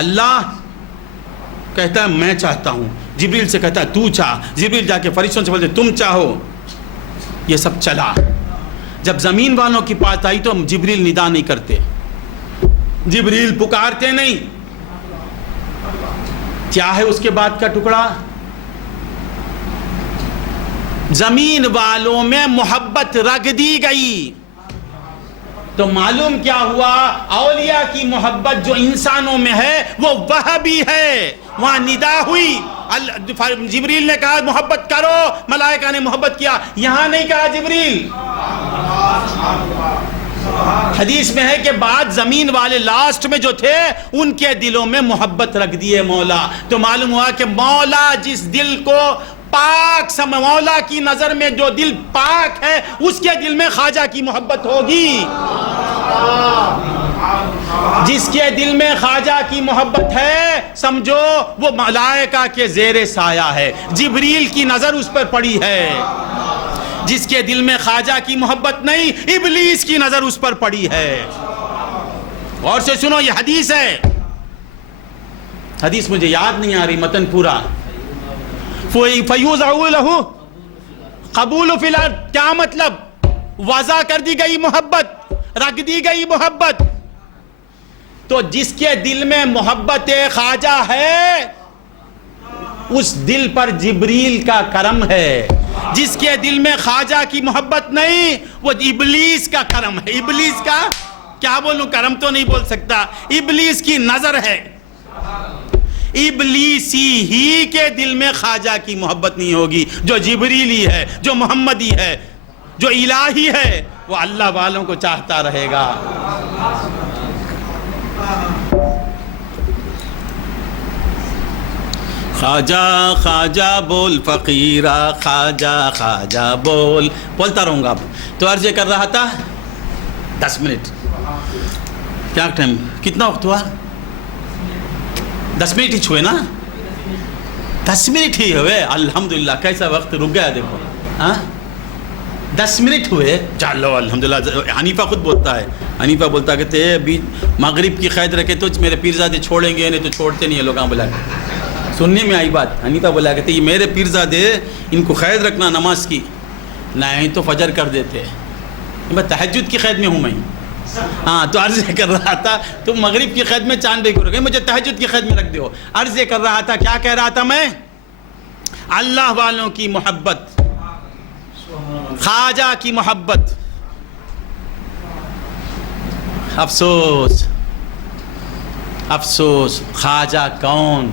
اللہ کہتا ہے میں چاہتا ہوں، جبریل سے کہتا ہے تو چاہ، جبریل جا کے فرشتوں سے بولتے تم چاہو، یہ سب چلا۔ جب زمین والوں کی بات آئی تو جبریل ندا نہیں کرتے، جبریل پکارتے نہیں، کیا ہے اس کے بعد کا ٹکڑا؟ زمین والوں میں محبت رکھ دی گئی، تو معلوم کیا ہوا؟ اولیاء کی محبت جو انسانوں میں ہے وہ وہابی ہے۔ وہاں ندا ہوئی، جبریل نے کہا محبت کرو، ملائکہ نے محبت کیا، یہاں نہیں کہا جبریل۔ حدیث میں ہے کہ بعد زمین والے لاسٹ میں جو تھے ان کے دلوں میں محبت رکھ دیے مولا، تو معلوم ہوا کہ مولا جس دل کو پاک مولا کی نظر میں جو دل پاک ہے اس کے دل میں خواجہ کی محبت ہوگی۔ جس کے دل میں خواجہ کی محبت ہے سمجھو وہ ملائکہ کے زیر سایہ ہے، جبریل کی نظر اس پر پڑی ہے۔ جس کے دل میں خواجہ کی محبت نہیں، ابلیس کی نظر اس پر پڑی ہے۔ اور سے سنو، یہ حدیث ہے، حدیث مجھے یاد نہیں آ رہی متن پورا۔ فَيُوزَعُ لَهُ قبول فی الارض، کیا مطلب؟ وضع کر دی گئی محبت، رکھ دی گئی محبت۔ تو جس کے دل میں محبت خواجہ ہے اس دل پر جبریل کا کرم ہے، جس کے دل میں خواجہ کی محبت نہیں وہ ابلیس کا کرم ہے۔ ابلیس کا کیا بولوں، کرم تو نہیں بول سکتا، ابلیس کی نظر ہے۔ ابلیسی ہی کے دل میں خواجہ کی محبت نہیں ہوگی، جو جبریلی ہے، جو محمدی ہے، جو الہی ہے، وہ اللہ والوں کو چاہتا رہے گا۔ خواجہ خواجہ بول فقیرہ، خواجہ خواجہ بول، بولتا رہوں گا۔ اب تو عرض کر رہا تھا 10 منٹ، کیا ٹائم، کتنا وقت ہوا؟ 10 منٹ ہی چھوئے نا، 10 منٹ ہی ہوئے، الحمدللہ۔ کیسا وقت رک گیا دیکھو، ہاں 10 منٹ ہوئے، چلو الحمدللہ۔ حنیفہ خود بولتا ہے، حنیفہ بولتا کہتے ہیں ابھی مغرب کی قید رکھے تو میرے پیرزادے چھوڑیں گے، نہیں تو چھوڑتے نہیں ہیں لوگ۔ بولا سننے میں آئی بات، حنیفہ بولا کہتے یہ میرے پیرزادے ان کو قید رکھنا نماز کی، نہیں تو فجر کر دیتے، میں تہجد کی قید میں ہوں میں۔ ہاں تو عرض کر رہا تھا تم مغرب کی قید میں چاند بے کو رکھے، مجھے تہجد کی قید میں رکھ دو۔ عرض کر رہا تھا، کیا کہہ رہا تھا میں؟ اللہ والوں کی محبت، خواجہ کی محبت۔ افسوس خواجہ کون.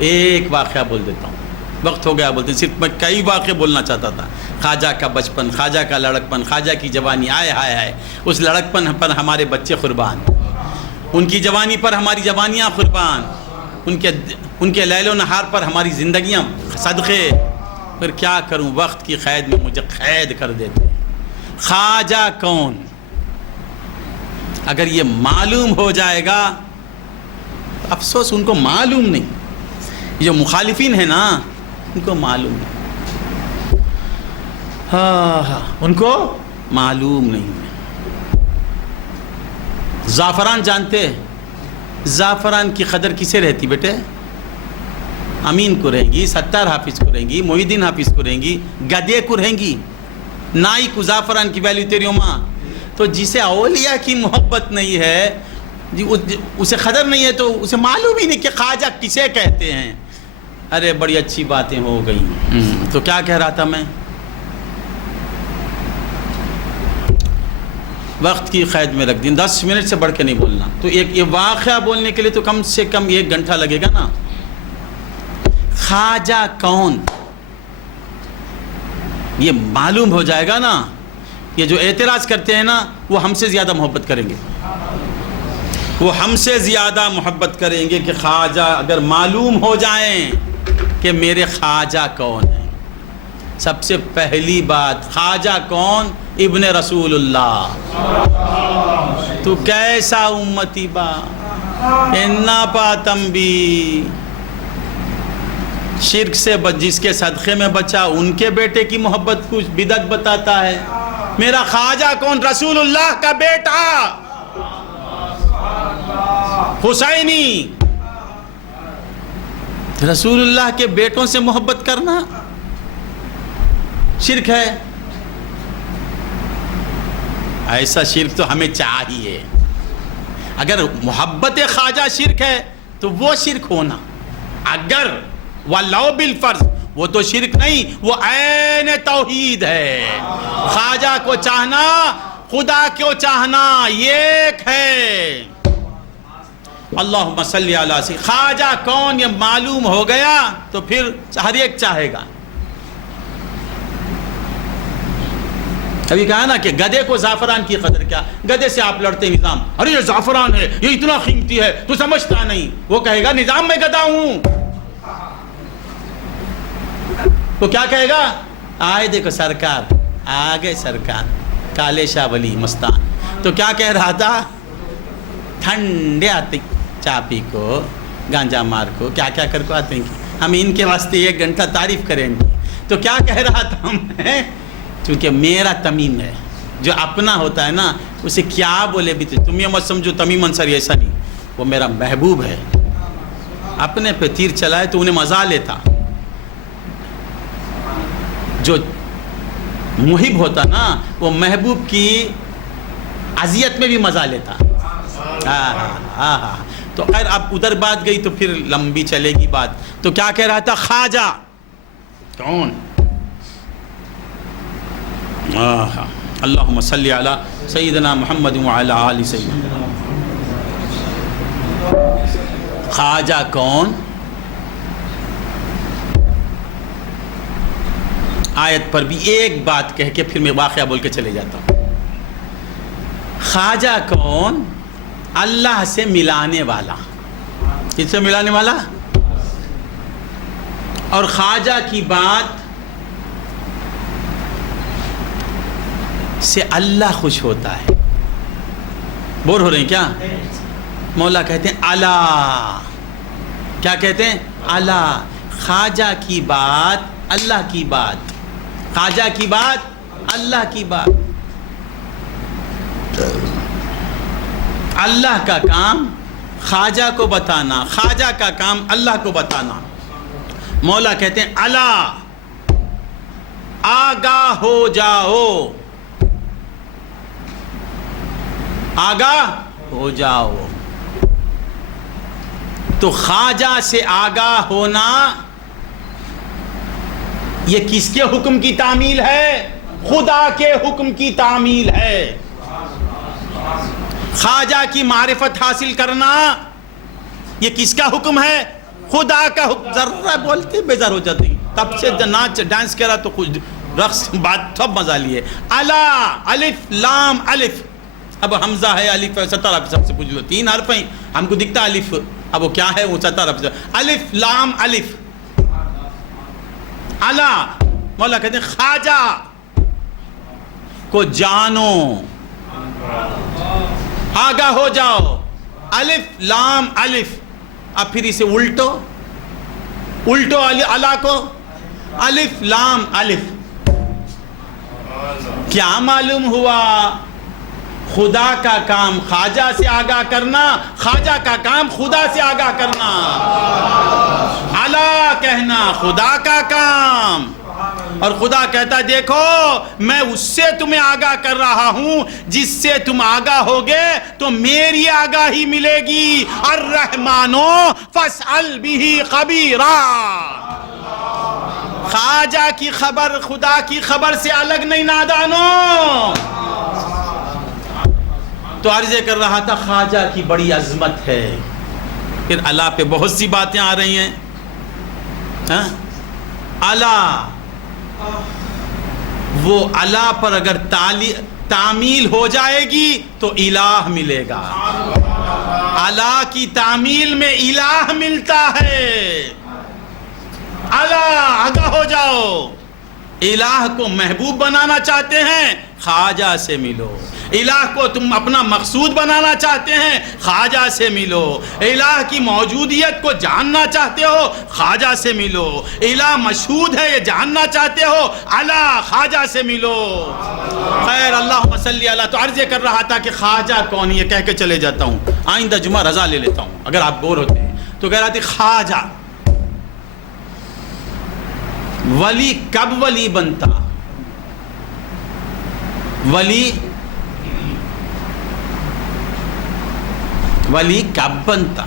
ایک واقعہ بول دیتا ہوں, وقت ہو گیا بولتے, صرف میں کئی واقعے بولنا چاہتا تھا. خواجہ کا بچپن, خواجہ کا لڑکپن, خواجہ کی جوانی, آئے ہائے ہائے, اس لڑکپن پر ہمارے بچے قربان, ان کی جوانی پر ہماری جوانیاں قربان, ان کے لیل و نہار پر ہماری زندگیاں صدقے. پھر کیا کروں, وقت کی قید میں مجھے قید کر دیتے. خواجہ کون, اگر یہ معلوم ہو جائے گا, افسوس ان کو معلوم نہیں. جو مخالفین ہیں نا, ان کو معلوم نہیں, ان کو معلوم نہیں. زعفران جانتے, زعفران کی قدر کسے رہتی بیٹے؟ امین کو رہیں گی, ستار حافظ کو رہیں گی, محی الدین حافظ کو رہیں گی, گدے کو رہیں گی, نائی کو زعفران کی ویلیو تیری ماں. تو جسے اولیاء کی محبت نہیں ہے, اسے قدر نہیں ہے, تو اسے معلوم ہی نہیں کہ خواجہ کسے کہتے ہیں. ارے بڑی اچھی باتیں ہو گئی. تو کیا کہہ رہا تھا میں, وقت کی قید میں رکھ دیں, 10 منٹ سے بڑھ کے نہیں بولنا. تو یہ واقعہ بولنے کے لیے تو کم سے کم 1 گھنٹہ لگے گا نا. خواجہ کون, یہ معلوم ہو جائے گا نا. یہ جو اعتراض کرتے ہیں نا, وہ ہم سے زیادہ محبت کریں گے, وہ ہم سے زیادہ محبت کریں گے کہ خواجہ اگر معلوم ہو جائیں کہ میرے خواجہ کون ہیں. سب سے پہلی بات, خواجہ کون؟ ابن رسول اللہ. تو کیسا امتی با انا پاتم بھی, شرک سے جس کے صدقے میں بچا, ان کے بیٹے کی محبت کچھ بدعت بتاتا ہے. میرا خواجہ کون؟ رسول اللہ کا بیٹا حسینی. رسول اللہ کے بیٹوں سے محبت کرنا شرک ہے. ایسا شرک تو ہمیں چاہیے. اگر محبت خواجہ شرک ہے تو وہ شرک ہونا, اگر وَلَوْ بِالْفَرْض, وہ تو شرک نہیں, وہ عین توحید ہے. خواجہ کو چاہنا, خدا کو چاہنا ایک ہے. اللہم صلی علی سیدنا. خواجہ کون یہ معلوم ہو گیا تو پھر ہر ایک چاہے گا. کبھی کہا نا کہ گدے کو زعفران کی قدر کیا, گدے سے آپ لڑتے نظام, ارے یہ زعفران ہے, یہ اتنا قیمتی ہے, تو سمجھتا نہیں. وہ کہے گا نظام میں گدا ہوں. تو کیا کہے گا, آئے دیکھو سرکار, آگے سرکار, کالے شاہ ولی مستان. تو کیا کہہ رہا تھا, ٹھنڈے آتے چاپی کو, گانجا مار کو, کیا کیا کر کو آتے ہیں, ہم ان کے واسطے 1 گھنٹہ تعریف کریں گے. تو کیا کہہ رہا تھا میں, چونکہ میرا تمیم ہے, جو اپنا ہوتا ہے نا اسے کیا بولے بھی, تم یہ مت سمجھو تمیم انصاری ایسا نہیں, وہ میرا محبوب ہے. اپنے پہ تیر چلائے تو انہیں مزہ لیتا. جو محب ہوتا نا وہ محبوب کی اذیت میں بھی مزہ لیتا. تو خیر اب ادھر بات گئی تو پھر لمبی چلے گی بات. تو کیا کہہ رہا تھا, خواجہ کون؟ اللہم صلی علی سیدنا محمد وعلی آل سیدنا. خواجہ کون؟ آیت پر بھی ایک بات کہہ کے پھر میں واقعہ بول کے چلے جاتا ہوں. خواجہ کون؟ اللہ سے ملانے والا. کس سے ملانے والا؟ اور خواجہ کی بات سے اللہ خوش ہوتا ہے. بور ہو رہے ہیں کیا؟ مولا کہتے ہیں اللہ. کیا کہتے ہیں؟ اللہ. خواجہ کی بات اللہ کی بات, خواجہ کی بات اللہ کی بات. اللہ کا کام خواجہ کو بتانا, خواجہ کا کام اللہ کو بتانا. مولا کہتے ہیں اللہ, آگاہ ہو جاؤ, آگاہ ہو جاؤ. تو خواجہ سے آگاہ ہونا یہ کس کے حکم کی تعمیل ہے؟ خدا کے حکم کی تعمیل ہے. خواجہ کی معرفت حاصل کرنا یہ کس کا حکم ہے؟ خدا کا حکم. ذرا بولتے بیزار ہو جاتے ہیں. تب سے ناچ ڈانس کرا تو کچھ رقص بات سب مزہ لیے. الا الف لام الف. اب حمزہ ہے الف ہے 70 حرف سب سے پوچھ لو 3 حرف ہیں ہم کو دکھتا الف. اب وہ کیا ہے وہ 70 حرف. الف لام الف. الا مولا کہتے ہیں خواجہ کو جانو آگاہ ہو جاؤ. الف لام الف. اب پھر اسے الٹو الا کو الف لام الف. کیا معلوم ہوا؟ خدا کا کام خواجہ سے آگاہ کرنا, خواجہ کا کام خدا سے آگاہ کرنا. الا کہنا خدا کا کام, اور خدا کہتا دیکھو میں اس سے تمہیں آگاہ کر رہا ہوں جس سے تم آگاہ ہوگے تو میری آگاہی ملے گی. الرحمانو فاسأل به خبیرا. خواجہ کی خبر خدا کی خبر سے الگ نہیں نادانو. تو عرض کر رہا تھا خواجہ کی بڑی عظمت ہے. پھر اللہ پہ بہت سی باتیں آ رہی ہیں. اللہ, وہ اللہ پر اگر تعمیل ہو جائے گی تو الہ ملے گا. اللہ کی تعمیل میں الہ ملتا ہے. اللہ آگاہ ہو جاؤ. الہ کو محبوب بنانا چاہتے ہیں خواجہ سے ملو. الہ کو تم اپنا مقصود بنانا چاہتے ہیں خواجہ سے ملو. الہ کی موجودیت کو جاننا چاہتے ہو خواجہ سے ملو. الہ مشہود ہے یہ جاننا چاہتے ہو اللہ خواجہ سے ملو. خیر اللہم صلی اللہ. تو عرض کر رہا تھا کہ خواجہ کون, یہ کہہ کے چلے جاتا ہوں. آئندہ جمعہ رضا لے لیتا ہوں اگر آپ بور ہوتے ہیں. تو کہہ رہا تھی خواجہ ولی کب ولی بنتا؟ ولی کب بنتا؟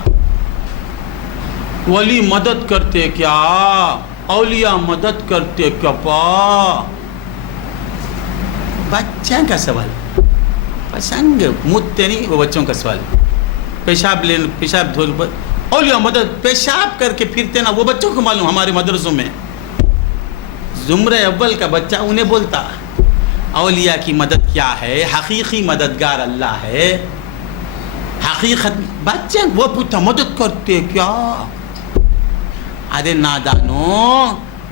ولی مدد کرتے کیا, اولیاء مدد کرتے کیا پا؟ بچوں کا سوال پسنگ مجھتے نہیں, وہ بچوں کا سوال. پیشاب دھول اولیاء مدد پیشاب کر کے پھرتے نا, وہ بچوں کو معلوم. ہمارے مدرسوں میں زمرہ اول کا بچہ انہیں بولتا اولیاء کی مدد کیا ہے, حقیقی مددگار اللہ ہے. حقیقت بچے وہ پوچھتا مدد کرتے کیا؟ ارے نادانو,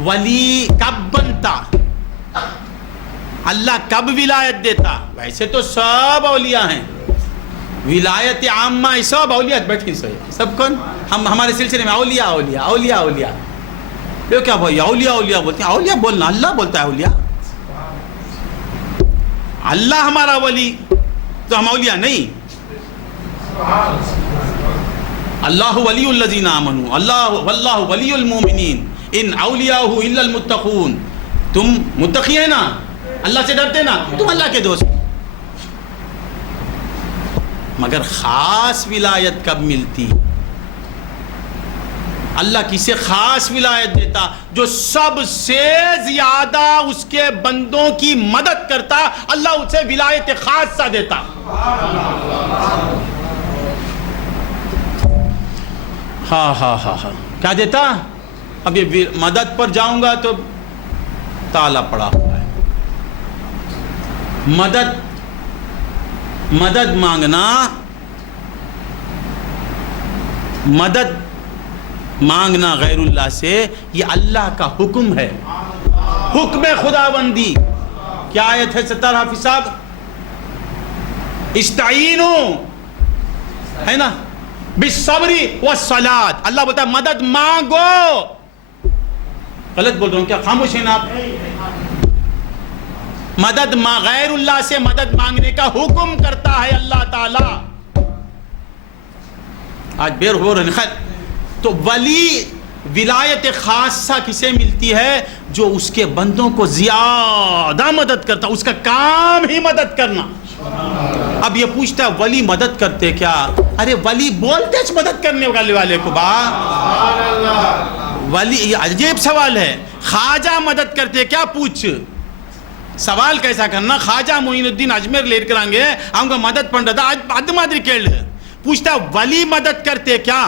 ولی کب بنتا؟ اللہ کب ولایت دیتا؟ ویسے تو سب اولیاء ہیں. ولایت عامہ سب اولیاء بیٹھیں سب کون ہم ہمارے سلسلے میں اولیاء اولیاء اولیاء اولیاء. یہ کیا بھائی اولیاء اولیاء بولتے ہیں؟ اولیاء بولنا اللہ بولتا ہے اولیاء. اللہ ہمارا ولی تو ہم اولیاء نہیں. اللہ ولی الذین آمنوا اللہ واللہ ولی المومنین ان اولیاءہ الا المتقون. تم متقی ہیں نا, اللہ سے ڈرتے نا, تم اللہ کے دوست. مگر خاص ولایت کب ملتی؟ اللہ کسے خاص ولایت دیتا؟ جو سب سے زیادہ اس کے بندوں کی مدد کرتا, اللہ اسے ولایت خاصہ دیتا. ہاں کیا دیتا؟ اب یہ مدد پر جاؤں گا تو تالا پڑا ہوا ہے. مدد مانگنا, مدد مانگنا غیر اللہ سے, یہ اللہ کا حکم ہے, حکم خداوندی. کیا آیت ہے 70 حافظ صاحب؟ استعینوا ہے نا بالصبر والصلاۃ. اللہ بولتا ہے مدد مانگو. غلط بول رہا ہوں کیا؟ خاموش ہیں نا آپ. مدد غیر اللہ سے مدد مانگنے کا حکم کرتا ہے اللہ تعالی. آج بیر ہو رہے ہیں. تو ولی ولایت خاصہ کسے ملتی ہے؟ جو اس کے بندوں کو زیادہ مدد کرتا, اس کا کام ہی مدد کرنا. اب یہ پوچھتا ہے ولی مدد کرتے کیا؟ ارے ولی بولتے مدد کرنے والے کو با ولی. یہ عجیب سوال ہے. خواجہ مدد کرتے کیا پوچھ. سوال کیسا کرنا؟ خواجہ معین الدین اجمیر لے کر آئیں گے مدد پڑھ رہا تھا اد مادری کیڑ. پوچھتا ولی مدد کرتے کیا؟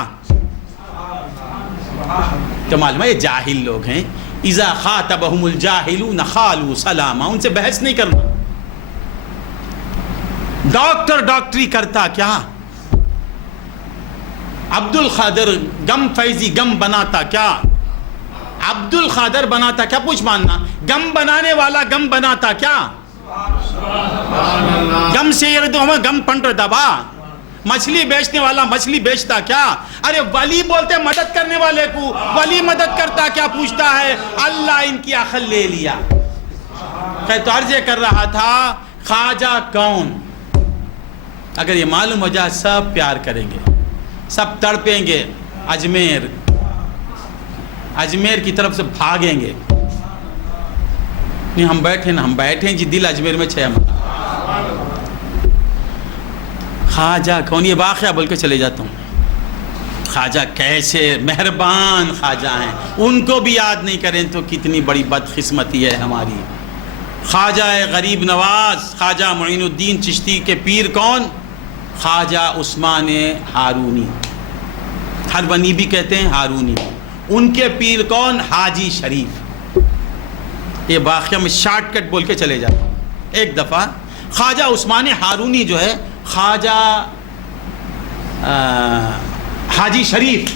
تو معلوم ہے یہ جاہل لوگ ہیں. اذا خاطبهم الجاہلون قالوا سلاما. ان سے بحث نہیں کرنا. ڈاکٹری کرتا کیا؟ عبد القادر غم فیضی غم بناتا کیا؟ عبد القادر بناتا کیا؟ پوچھ ماننا. غم بنانے والا غم بناتا کیا؟ غم سے غم پنڈر دبا. مچھلی بیچنے والا مچھلی بیچتا کیا؟ ارے ولی بولتے مدد کرنے والے کو. ولی مدد کرتا کیا پوچھتا ہے. اللہ ان کی عقل لے لیا. تو عرض کر رہا تھا خواجہ کون؟ اگر یہ معلوم ہو جائے سب پیار کریں گے, سب تڑپیں گے, اجمیر کی طرف سے بھاگیں گے. نہیں ہم بیٹھے جی دل اجمیر میں چھے. خواجہ کون؟ یہ واقعہ بول کے چلے جاتا ہوں. خواجہ کیسے مہربان خواجہ ہیں, ان کو بھی یاد نہیں کریں تو کتنی بڑی بدقسمتی ہے ہماری. خواجہ غریب نواز خواجہ معین الدین چشتی کے پیر کون؟ خواجہ عثمان ہارونی. حرونی بھی کہتے ہیں, ہارونی. ان کے پیر کون؟ حاجی شریف. یہ واقعہ میں شارٹ کٹ بول کے چلے جاتا ہوں. ایک دفعہ خواجہ عثمان ہارونی جو ہے خواجہ حاجی شریف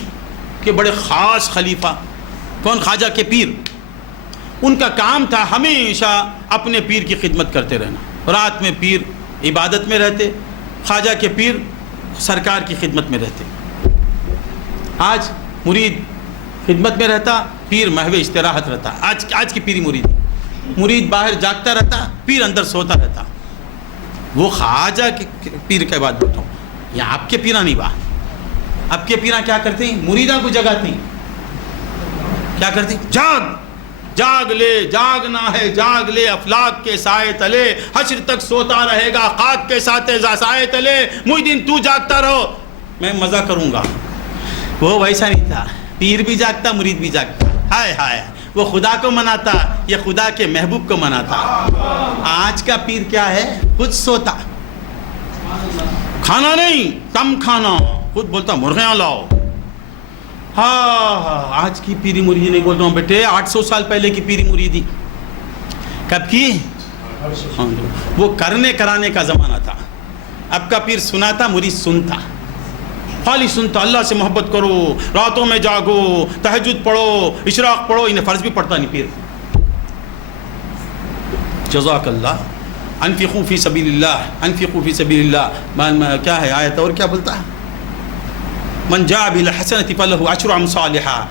کے بڑے خاص خلیفہ. کون؟ خواجہ کے پیر. ان کا کام تھا ہمیشہ اپنے پیر کی خدمت کرتے رہنا. رات میں پیر عبادت میں رہتے, خواجہ کے پیر سرکار کی خدمت میں رہتے. آج مرید خدمت میں رہتا, پیر محو استراحت رہتا. آج کی پیری مرید باہر جاگتا رہتا, پیر اندر سوتا رہتا. وہ خواجہ کے پیر کے بات بولتا ہوں. یہ آپ کے پیرا نہیں بات. آپ کے پیرا کیا کرتے ہیں؟ مریداں کو جگاتے ہیں. کیا کرتے ہیں؟ جاگ لے, جاگنا ہے جاگ لے, افلاک کے سائے تلے حشر تک سوتا رہے گا, خاک کے ساتھ سائے تلے محی الدین تو جاگتا رہو, میں مزہ کروں گا. وہ ویسا نہیں تھا. پیر بھی جاگتا, مرید بھی جاگتا. ہائے ہائے, وہ خدا کو مناتا, یہ خدا کے محبوب کو مناتا. آج کا پیر کیا ہے؟ خود سوتا, کھانا نہیں کم کھانا, خود بولتا مرغیاں لاؤ. ہاں آج کی پیری مریدی نہیں بولتا ہوں بیٹے, 800 سال پہلے کی پیری مریدی. کب کی؟ وہ کرنے کرانے کا زمانہ تھا. اب کا پیر سناتا, مرید سنتا, خالی سنتا. اللہ سے محبت کرو, راتوں میں جاگو, تہجد پڑھو, اشراق پڑھو. انہیں فرض بھی پڑھتا نہیں پیر. جزاک اللہ. انفقوا فی سبیل اللہ, انفقوا فی سبیل اللہ. کیا ہے آیت اور کیا بولتا ہے؟ من جاء بالحسنۃ فلہ عشر امثالها.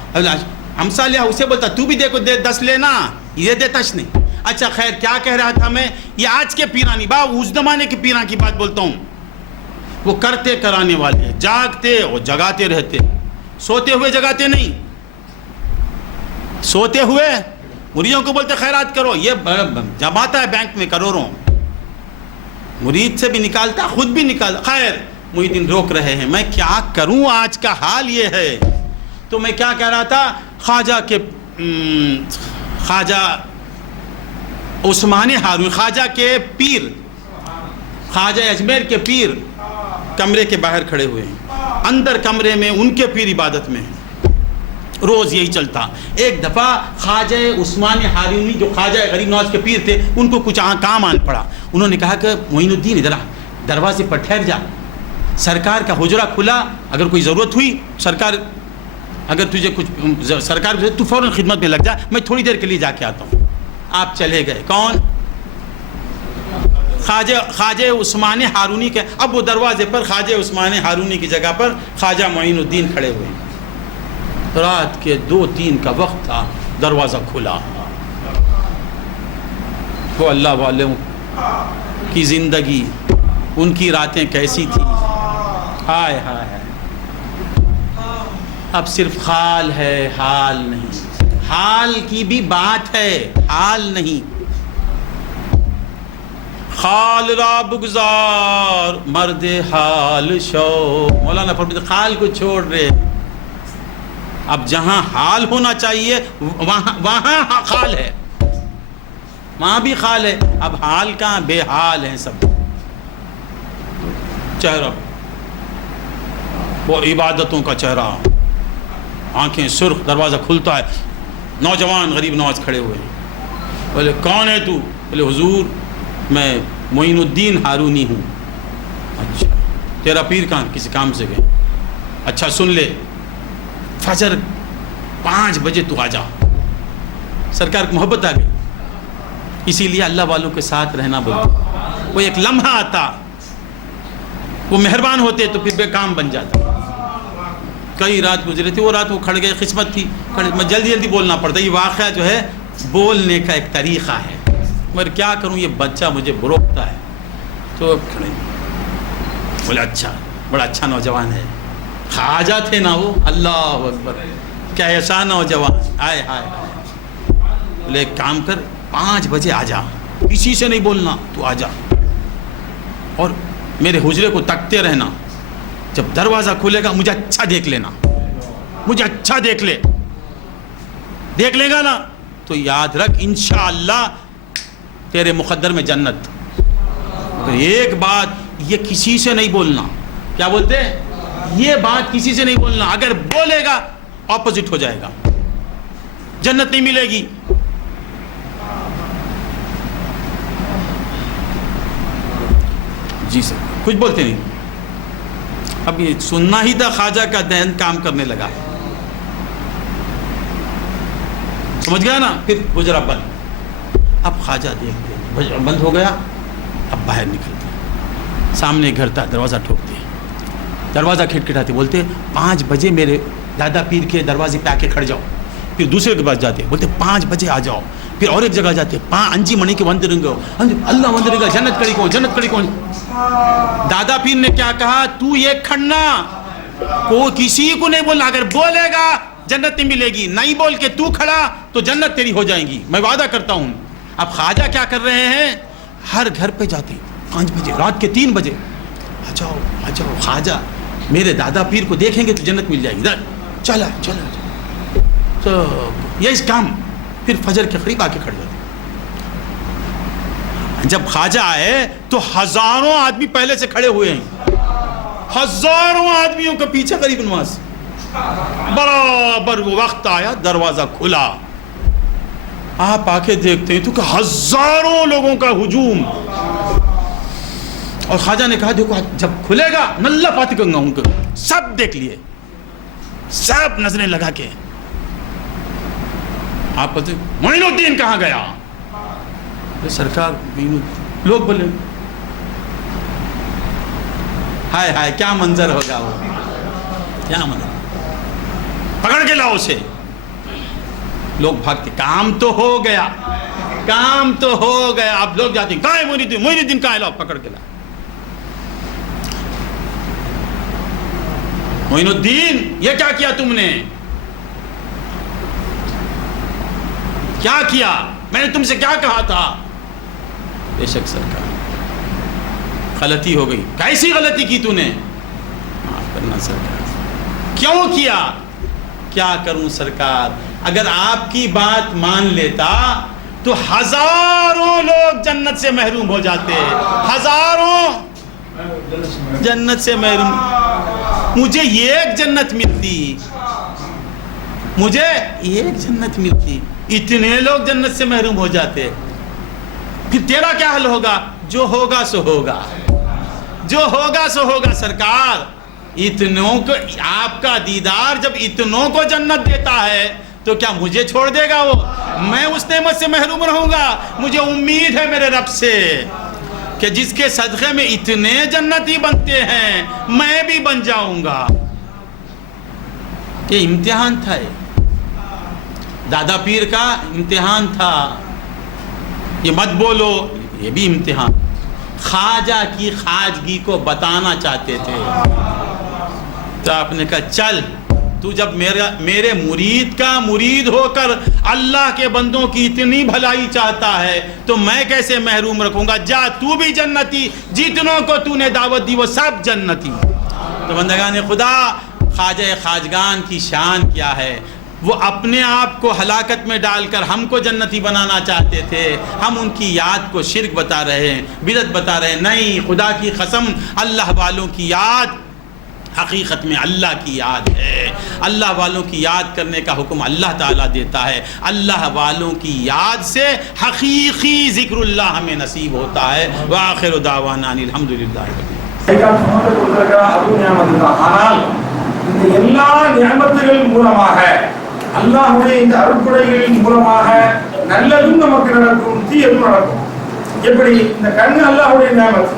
امثالها اسے بولتا تو بھی دیکھو 10 لینا, یہ دیتاش نہیں. اچھا خیر, کیا کہہ رہا تھا میں؟ یہ آج کے پیرانی با اس زمانے کے پیران کی بات بولتا ہوں. وہ کرتے کرانے والے, جاگتے اور جگاتے رہتے, سوتے ہوئے جگاتے نہیں. سوتے ہوئے مریدوں کو بولتے خیرات کرو, یہ جماتا ہے بینک میں کروڑوں, مرید سے بھی نکالتا, خود بھی نکالتا. خیر محی الدین روک رہے ہیں, میں کیا کروں, آج کا حال یہ ہے. تو میں کیا کہہ رہا تھا, خواجہ عثمان ہارون, خواجہ کے پیر, خواجہ اجمیر کے پیر کمرے کے باہر کھڑے ہوئے ہیں. اندر کمرے میں ان کے پیر عبادت میں ہیں. روز یہی چلتا. ایک دفعہ خواجہ عثمان ہارونی جو خواجہ غریب نواز کے پیر تھے, ان کو کچھ کام آن پڑا. انہوں نے کہا کہ معین الدین ادھر دروازے پر ٹھہر جا, سرکار کا حجرہ کھلا, اگر کوئی ضرورت ہوئی سرکار, اگر تجھے کچھ سرکار تو فوراً خدمت میں لگ جا, میں تھوڑی دیر کے لیے جا کے آتا ہوں. آپ چلے گئے. کون؟ خواجہ عثمان ہارونی کے. اب وہ دروازے پر خواجہ عثمان ہارونی کی جگہ پر خواجہ معین الدین کھڑے ہوئے. رات کے 2-3 کا وقت تھا, دروازہ کھلا. وہ اللہ والوں کی زندگی, ان کی راتیں کیسی تھی, ہائے ہائے. اب صرف خال ہے, حال نہیں. حال کی بھی بات ہے, حال نہیں. خال را بگزار مرد حال شو. مولانا فرماتے خال کو چھوڑ رہے. اب جہاں حال ہونا چاہیے وہاں خال ہے, وہاں بھی خال ہے. اب حال کہاں, بے حال ہیں سب. چہرہ وہ عبادتوں کا چہرہ, آنکھیں سرخ، دروازہ کھلتا ہے، نوجوان غریب نواز کھڑے ہوئے ہیں۔ بولے کون ہے تو؟ بولے حضور میں معین الدین ہارونی ہوں۔ اچھا تیرا پیر کہاں؟ کسی کام سے گئے۔ اچھا سن لے، فجر 5 بجے تو آ جا۔ سرکار کو محبت آ گئی، اسی لیے اللہ والوں کے ساتھ رہنا بولتے۔ وہ ایک لمحہ آتا، وہ مہربان ہوتے تو پھر بے کام بن جاتا۔ کئی رات گزرے تھی، وہ رات وہ کھڑ گئے، قسمت تھی، میں جلدی جلدی بولنا پڑتا۔ یہ واقعہ جو ہے بولنے کا ایک طریقہ ہے، مگر کیا کروں یہ بچہ مجھے بروکتا ہے۔ تو کھڑے بولے اچھا، بڑا اچھا نوجوان ہے، خواجہ تھے نا وہ، اللہ اکبر کیا ایسا نوجوان، آئے ہائے۔ بولے ایک کام کر، 5 بجے آ جا، کسی سے نہیں بولنا، تو آ جا اور میرے حجرے کو تکتے رہنا، جب دروازہ کھلے گا مجھے اچھا دیکھ لینا، مجھے اچھا دیکھ لے گا نا تو یاد رکھ انشاءاللہ تیرے مقدر میں جنت۔ ایک بات یہ کسی سے نہیں بولنا، کیا بولتے؟ یہ بات کسی سے نہیں بولنا، اگر بولے گا اپوزٹ ہو جائے گا، جنت نہیں ملے گی۔ جی سر کچھ بولتے نہیں، اب یہ سننا ہی تھا، خواجہ کا ذہن کام کرنے لگا، سمجھ گیا نا؟ پھر حجرہ بند، اب خواجہ دیکھتے حجرہ بند ہو گیا، اب باہر نکلتے، سامنے گھر تھا، دروازہ ٹھوکتے، دروازہ کھٹکھٹاتے، بولتے 5 بجے میرے دادا پیر کے دروازے پہ آ کے کھڑ جاؤ۔ پھر دوسرے کے پاس جاتے، بولتے 5 بجے آ جاؤ۔ پھر اور ایک جگہ جاتے، 5 منی کے وندرنگو، اللہ وندرنگا، جنت کڑی کون، جنت کڑی کون۔ دادا پیر نے کیا کہا؟ تو یہ کھڑنا، کو کسی کو نہیں بولنا، اگر بولے گا جنت نہیں ملے گی، نہیں بول کے تو کھڑا تو جنت تیری ہو جائیں گی، میں وعدہ کرتا ہوں۔ اب خواجہ کیا کر رہے ہیں؟ ہر گھر پہ جاتے 5 بجے، رات کے 3 بجے، آ جاؤ آ جاؤ خواجہ میرے دادا پیر کو دیکھیں گے تو جنت مل جائے گی، چلا چلا تو یہ اس کام۔ پھر فجر کے قریب آ کے کھڑ جاتے، جب خواجہ آئے تو ہزاروں آدمی پہلے سے کھڑے ہوئے ہیں، ہزاروں آدمیوں کے پیچھے غریب نواز، برابر وہ وقت آیا، دروازہ کھلا، آپ آ کے دیکھتے ہیں تو کہ ہزاروں لوگوں کا ہجوم، اور خواجہ نے کہا دیکھو جب کھلے گا نلہ پاتی کروں گا، ان کو سب دیکھ لیے، سب نظریں لگا کے، آپ پتہ معین الدین کہاں گیا؟ سرکار لوگ بولے ہائے ہائے کیا منظر ہوگا وہ، کیا منظر، پکڑ کے لاؤ اسے۔ لوگ بھاگتے، کام تو ہو گیا، کام تو ہو گیا، اب لوگ جاتے ہیں، کہاں ہے معین الدین، معین الدین کہاں ہے، لاؤ پکڑ کے لاؤ۔ معین الدین یہ کیا کیا تم نے، کیا کیا، میں نے تم سے کیا کہا تھا؟ بے شک سرکار غلطی ہو گئی۔ کیسی غلطی کی تو نے؟ معاف کرنا سرکار۔ کیوں کیا؟ کیا کروں سرکار، اگر آپ کی بات مان لیتا تو ہزاروں لوگ جنت سے محروم ہو جاتے، ہزاروں جنت سے محروم، مجھے ایک جنت ملتی، مجھے ایک جنت ملتی، اتنے لوگ جنت سے محروم ہو جاتے۔ پھر تیرا کیا حل ہوگا؟ جو ہوگا سو ہوگا، جو ہوگا سو ہوگا سرکار۔ اتنوں کو آپ کا دیدار جب اتنوں کو جنت دیتا ہے تو کیا مجھے چھوڑ دے گا وہ؟ میں اس نعمت سے محروم رہوں گا؟ مجھے امید ہے میرے رب سے کہ جس کے صدقے میں اتنے جنتی بنتے ہیں میں بھی بن جاؤں گا۔ یہ امتحان تھا، دادا پیر کا امتحان تھا، یہ مت بولو، یہ بھی امتحان۔ خواجہ کی خواجگی کو بتانا چاہتے تھے تو آپ نے کہا چل تو جب میرے مرید کا مرید ہو کر اللہ کے بندوں کی اتنی بھلائی چاہتا ہے تو میں کیسے محروم رکھوں گا، جا تو بھی جنتی، جتنوں کو تو نے دعوت دی وہ سب جنتی۔ تو بندگان خدا، خواجہ خواجگان کی شان کیا ہے، وہ اپنے آپ کو ہلاکت میں ڈال کر ہم کو جنتی بنانا چاہتے تھے، ہم ان کی یاد کو شرک بتا رہے ہیں، بدعت بتا رہے ہیں۔ نہیں، خدا کی قسم، اللہ والوں کی یاد حقیقت میں اللہ کی یاد ہے. اللہ والوں کی یاد کرنے کا حکم اللہ تعالیٰ دیتا ہے. اللہ والوں کی یاد سے حقیقی ذکر اللہ ہمیں نصیب ہوتا ہے. وآخر دعوانا الحمدللہ. ஆனால் இந்த எல்லா நியமத்துகள் மூலமாக அல்லாஹ்வுடைய இந்த அருட்கொடைகளின் மூலமாக நல்லதும் நமக்கு நடக்கும், தீயதும் நடக்கும். எப்படி இந்த கண்ணு அல்லாஹ்வுடைய நியமத்.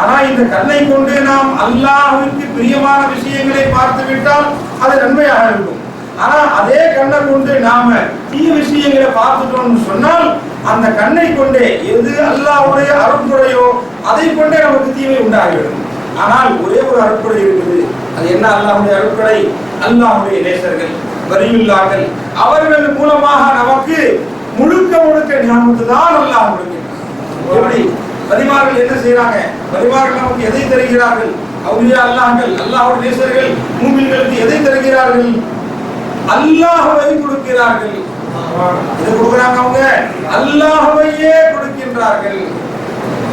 ஆனா இந்த கண்ணை கொண்டு நாம் அல்லாஹ்வுக்கு பிரியமான விஷயங்களை பார்த்து விட்டால் அது நன்மையாக இருக்கும். ஆனா அதே கண்ணை கொண்டு நாம தீய விஷயங்களை பார்த்துட்டோம்னு சொன்னால் அந்த கண்ணை கொண்டே எது அல்லாஹ்வுடைய அருட்கொடையோ அதை கொண்டே நமக்கு தீமை உண்டாகிவிடும். ஆனால் ஒரே ஒரு அருட்கொடை இருக்குது. அது என்ன அல்லாஹ்வுடைய அருட்கொடை? அல்லாஹ்வுடைய நேசர்கள், வலியுல்லாஹ்கள், அவர்கள் மூலமாக நமக்கு முழுக்க முழுக்க நியமத்து தான் அல்லாஹ் கொடுக்கிறார். எப்படி வலிமார்கள் என்ன செய்யறாங்க? வலிமார்கள் நமக்கு எதை தருகிறார்கள்? அவுலியா அல்லாஹ்கள், அல்லாஹ்வுடைய நேசர்கள் மூமின்களுக்கு எதை தருகிறார்கள்? அல்லாஹ்வை கொடுக்கிறார்கள். எதை கொடுக்கிறாங்க? அவங்க அல்லாஹ்வையே கொடுக்கின்றார்கள்.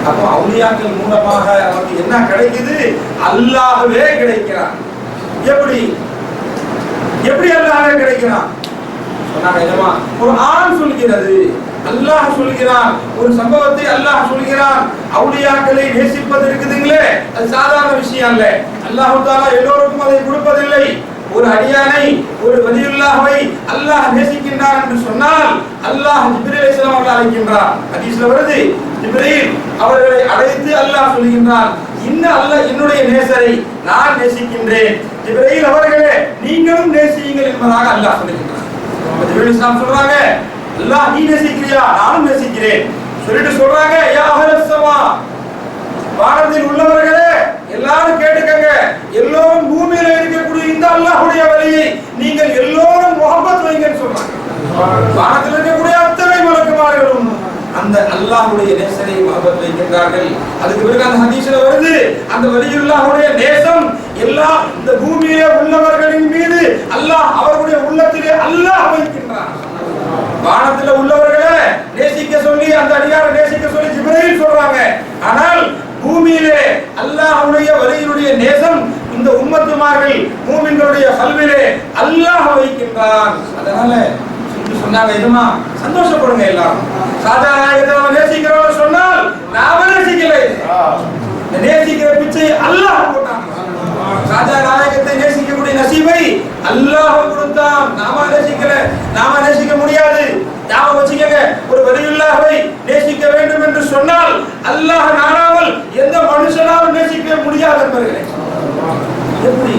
அப்போ அவுலியாக்கள் மூலமாக நமக்கு என்ன கிடைக்குது? அல்லாஹ்வே கிடைக்கிறான். எப்படி எப்படி அல்லாஹ்வே கிடைக்கிறான் சொன்னாங்க. குர்ஆன் சொல்கிறது, அல்லாஹ் சொல்கிறான். ஒரு சம்பவத்தை அல்லாஹ் சொல்கிறான். அவுலியாக்களை நேசிப்பது இருக்குதுங்களே, அது சாதாரண விஷயம் அல்ல. அல்லாஹ் தஆலா எல்லோருக்கும் அதை கொடுப்பதில்லை. ஒரு அடியானை, ஒரு வலியுல்லாஹ்வை அல்லாஹ் நேசிக்கின்றான் என்று சொன்னால் அல்லாஹ் ஜிப்ரீல் அலைஹிஸ்ஸலாம் அவர்களை அழைக்கின்றார். ஹதீஸ்ல வருது, ஜிப்ரீல் அவர்களை அழைத்து அல்லாஹ் சொல்கின்றான், அல்லாஹ் என்னுடைய நேசரை நான் நேசிக்கின்றேன், ஜிப்ரீல் அவர்களே நீங்களும் நேசியுங்கள் என்பதாக அல்லாஹ் சொல்கின்றான். ஜிப்ரீல் அலைஹிஸ்ஸலாம் சொல்றாங்க, அல்லாஹ் நீ நேசிக்கிறியா? நானும் நேசிக்கிறேன். சொல்லிட்டு சொல்றாங்க, யா அஹ்லஸ் ஸமா, வானத்தில் உள்ளவர்களே எல்லாரும் கேட்டுக்கங்க, எல்லோரும் பூமியில இருக்கக்கூடிய இந்த அல்லாஹ்வுடைய வலியை நீங்கள் எல்லோரும் முஹப்பத் வைங்கன்னு சொல்றாங்க. வானத்தில் இருக்கக்கூடிய அத்தனை மலக்குமார்களும் அந்த அல்லாஹ்வுடைய நேசரை முஹப்பத் வைக்கின்றார்கள். அதுக்கு பிறகு அந்த ஹதீஸ்ல வருது, அந்த வலியுல்லாஹ்வுடைய நேசம் எல்லா இந்த பூமியிலே உள்ளவர்களின் மீது அல்லாஹ் அவருடைய உள்ளத்திலே அல்லாஹ் வைக்கின்றான். வானத்தில் உள்ளவர்களே நேசிக்க சொல்லி, அந்த அடியாரை நேசிக்க சொல்லி ஜிப்ரீல் சொல்றாங்க. ஆனால் பூமியிலே அல்லாஹ்வுடைய வலியுடைய நேசம் இந்த உம்மத்துமார்கள் மூமின்களுடைய கல்விலே அல்லாஹ் வைக்கின்றான். அதனால சொன்னாங்க, இதுமா சந்தோஷப்படுங்க எல்லாரும். சாதா நாயகத்தை நம்ம நேசிக்கிறோம் சொன்னால் நாம நேசிக்கல, நேசிக்கிற பிச்சை அல்லாஹ் போட்டான். சாதா நாயகத்தை நேசிக்கக்கூடிய நசீபை அல்லாஹ் கொடுத்தான். நாம நேசிக்கல, நாம நேசிக்க முடியாது. ஞாபகம் வச்சுக்கங்க, ஒரு வலியுல்லாஹ்வை நேசிக்க வேண்டும் என்று சொன்னால் அல்லாஹ் நாடாமல் எந்த மனுஷனாலும் நேசிக்க முடியாது என்பர்களே. எப்படி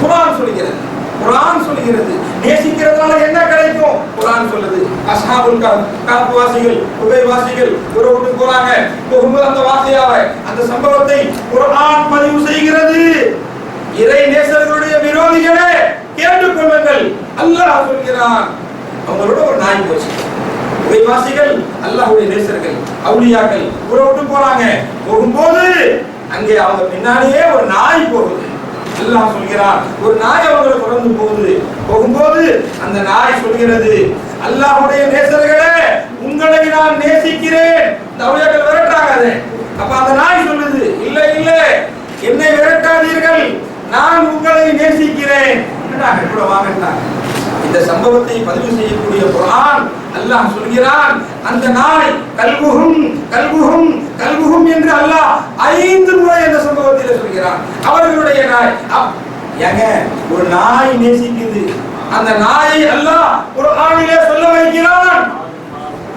குர்ஆன் சொல்கிறது, குர்ஆன் சொல்கிறது. நேசிக்கிறதுனால என்ன கிடைக்கும்? குர்ஆன் சொல்லுது. அஸ்ஹாபுல் கஹஃப் வாசிகள், உபை வாசிகள் ஒரு வீட்டுக்கு போறாங்க. போகும்போது அந்த வாசியாவை, அந்த சம்பவத்தை குர்ஆன் பதிவு செய்கிறது. இறை நேசர்களுடைய விரோதிகளே கேட்டுக்கொள்ளுங்கள், அல்லாஹ் சொல்கிறான். அவங்களோட ஒரு நாய் போச்சு. உபை வாசிகள் அல்லாஹ்வுடைய நேசர்கள், அவுலியாக்கள் ஒரு வீட்டுக்கு போறாங்க. போகும்போது அங்கே அவங்க பின்னாடியே ஒரு நாய் போகுது. அல்லாஹ் சொல்கிறான், ஒரு நாய் அவங்களை தொடர்ந்து போகும்போது அந்த நாய் சொல்கிறது, அல்லாஹ்வுடைய நேசர்களே உங்களை நான் நேசிக்கிறேன். இந்த அவுலியாக்கள் விரட்டாங்க. அப்ப அந்த நாய் சொல்லுது, இல்ல இல்ல என்னை விரட்டாதீர்கள், நான் உங்களை நேசிக்கிறேன். கூட வாங்கட்டாங்க. இந்த சம்பவத்தை பதிவு செய்யக்கூடிய குர்ஆன் அல்லாஹ் சொல்கிறான், அந்த நாய் கல்புஹும் கல்புஹும் கல்புஹும் என்று அல்லாஹ் 5 முறை அந்த சம்பவத்தில் சொல்கிறான். அவர்களுடைய நாய். ஏங்க ஒரு நாய் நேசிக்குது, அந்த நாயை அல்லாஹ் குர்ஆனிலே சொல்ல வைக்கிறான்.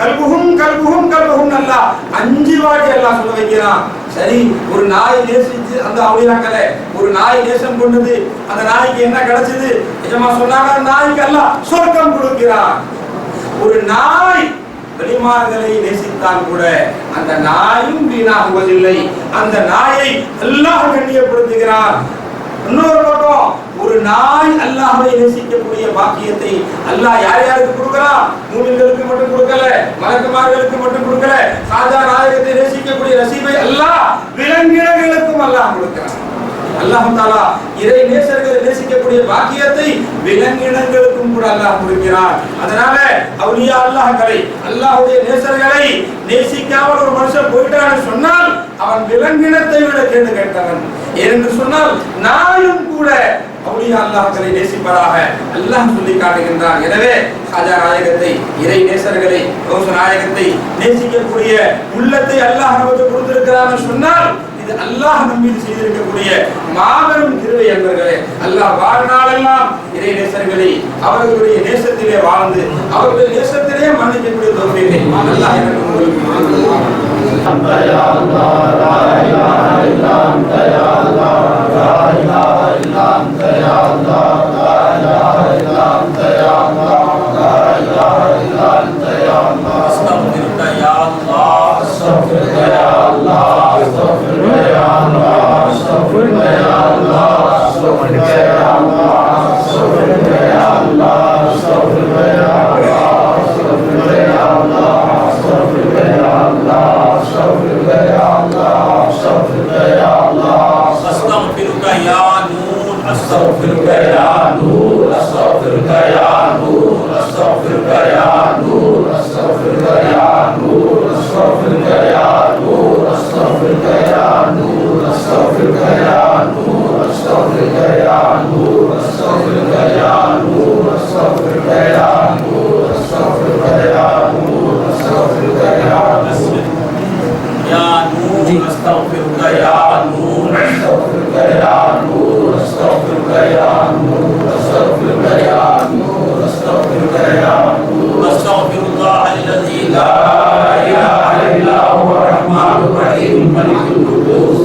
கல்புஹும் கல்புஹும் கல்புஹும் அல்லாஹ் 5 வாட்டி அல்லாஹ் சொல்ல வைக்கிறான். சரி, ஒரு நாய் நேசிச்சு அந்த அவுலியாக்களை ஒரு நாய் நேசம் கொண்டது, அந்த நாய்க்கு என்ன கிடைச்சது? நிஜமா சொன்னாங்க, அந்த நாய்க்கு அல்லாஹ் சொர்க்கம் கொடுக்கிறான். ஒரு நாய் வெளிமார்களை நேசித்தால் கூட அந்த நாயும் வீணாகுவதில்லை. அந்த நாயை அல்லாஹ் கண்ணியப்படுத்துகிறான். இன்னொரு பக்கம் ஒரு நாய் அல்லாஹ்வை நேசிக்கக்கூடிய பாக்கியத்தை அல்லாஹ் யார் யாருக்கு கொடுக்கிறான்? மூமின்களுக்கு மட்டும் கொடுக்கல, மலக்குமார்களுக்கு மட்டும் கொடுக்கல. சாதா நாயகத்தை நேசிக்கக்கூடிய நசீபை அல்லாஹ் விலங்கினங்களுக்கும் அல்லாஹ் கொடுக்கிறான். அல்லாஹ் தஆலா இறை நேசர்களை நேசிக்கக்கூடிய பாக்கியத்தை விலங்கினங்களுக்கும் கூட அல்லாஹ் கொடுக்கிறான். அதனால அவுலியா அல்லாஹ்களை, அல்லாஹ்வுடைய நேசர்களை நேசிக்காமல் ஒரு மனுஷன் போயிட்டான்னு சொன்னால் அவன் விலங்கினத்தை விட கேடு கேட்டவன். ஏனென்று சொன்னால் நானும் கூட அவுலியா அல்லாஹ்களை நேசிப்பதாக அல்லாஹ் சொல்லி காட்டுகின்றான். எனவே ஹாஜா நாயகத்தை, இறை நேசர்களை, ரோச நாயகத்தை நேசிக்கக்கூடிய உள்ளத்தை அல்லாஹ் நமக்கு கொடுத்திருக்கிறான்னு சொன்னால் இது அல்லாஹ் நம் மீது செய்திருக்கக்கூடிய மாபெரும் கிருபை என்பர்களே. அல்லாஹ் வாழ்நாளெல்லாம் இறை நேசர்களை அவர்களுடைய நேசத்திலே வாழ்ந்து அவர்களுடைய நேசத்திலே மன்னிக்கக்கூடிய தௌஃபீகை அல்லாஹ் எனக்கு உங்களுக்கு கொடுத்திருக்கிறார். يا الله لا إله إلا أنت يا الله لا إله إلا أنت يا الله لا إله إلا أنت يا الله لا إله إلا أنت يا الله أستغفرك يا الله أستغفرك يا الله أستغفرك يا الله أستغفرك يا الله أستغفرك يا الله أستغفرك يا الله أستغفرك يا الله أستغفرك يا الله أستغفرك يا الله أستغفرك يا الله أستغفرك يا الله أستغفرك يا نور أستغفرك يا نور أستغفرك يا نور أستغفرك يا نور أستغفرك يا نور أستغفرك يا نور أستغفرك يا نور أستغفرك يا نور أستغفرك يا نور أستغفرك يا نور أستغفرك يا نور أستغفرك يا نور أستغفرك يا نور يا نور أستغفرك يا نور أستغفرك يا نور أستغفرك يا نور أستغفرك يا نور أستغفرك يا نور أستغفر الله الذي لا إله إلا هو الرحمن الرحيم الملك القدوس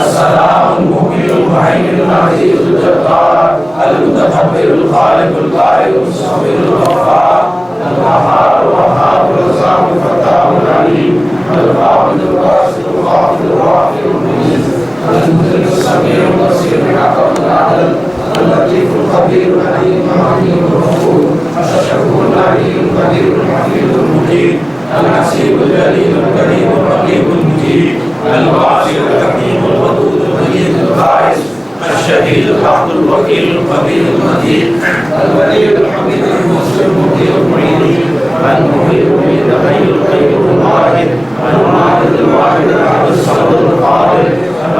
السلام المؤمن المهيمن العزيز الجبار المتكبر الخالق البارئ المصور الغفار القهار الوهاب الرزاق الفتاح العليم القابض الباسط الخافض الرافع المعز المذل السميع البصير الحكم العدل اللطيف الخبير العليم الرحيم الغفور الشكور العليم القدير الحفيظ المجيد الحسيب الجليل الكريم الرقيب المجيد الواسع الحكيم الودود المجيد الباعث الشهيد الحق الوكيل القبيل المتين الولي الحميد المسلم المطيع المعين المحيط من الحي القيوم الواحد الماجد الواحد الاحد الصمد القادر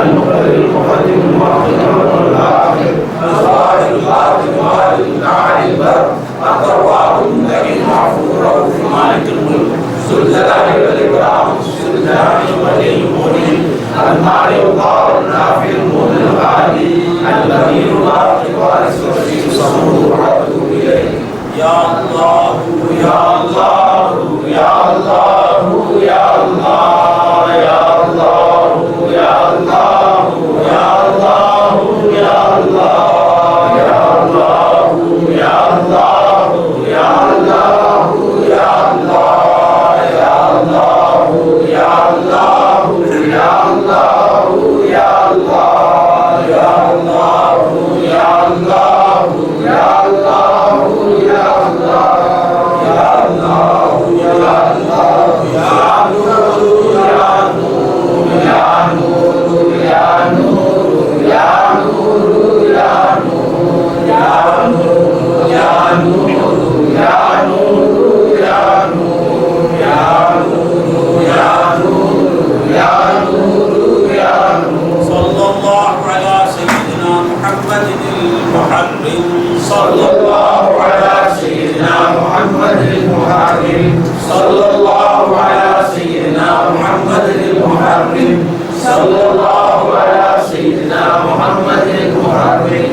المقتدر المقدم المؤخر الاخر الظاهر الباطن الوالد العالي البر التواب المنتهي المعفو الرؤوف مالك الملك ذو الجلال والاكرام ذو الجلال الولي المؤمن المعنى الله النافع المؤمن الغالي الذي الواقع وارث الرشيد الصبور عبده اليه يا الله يا الله يا الله يا الله يا الله يا الله يا الله يا الله يا الله يا الله يا الله يا الله يا الله يا الله يا الله يا الله يا الله يا الله يا الله يا صلى الله على سيدنا محمد المحرم صلى الله على سيدنا محمد المحرم صلى الله على سيدنا محمد المحرم صلى الله على سيدنا محمد المحرم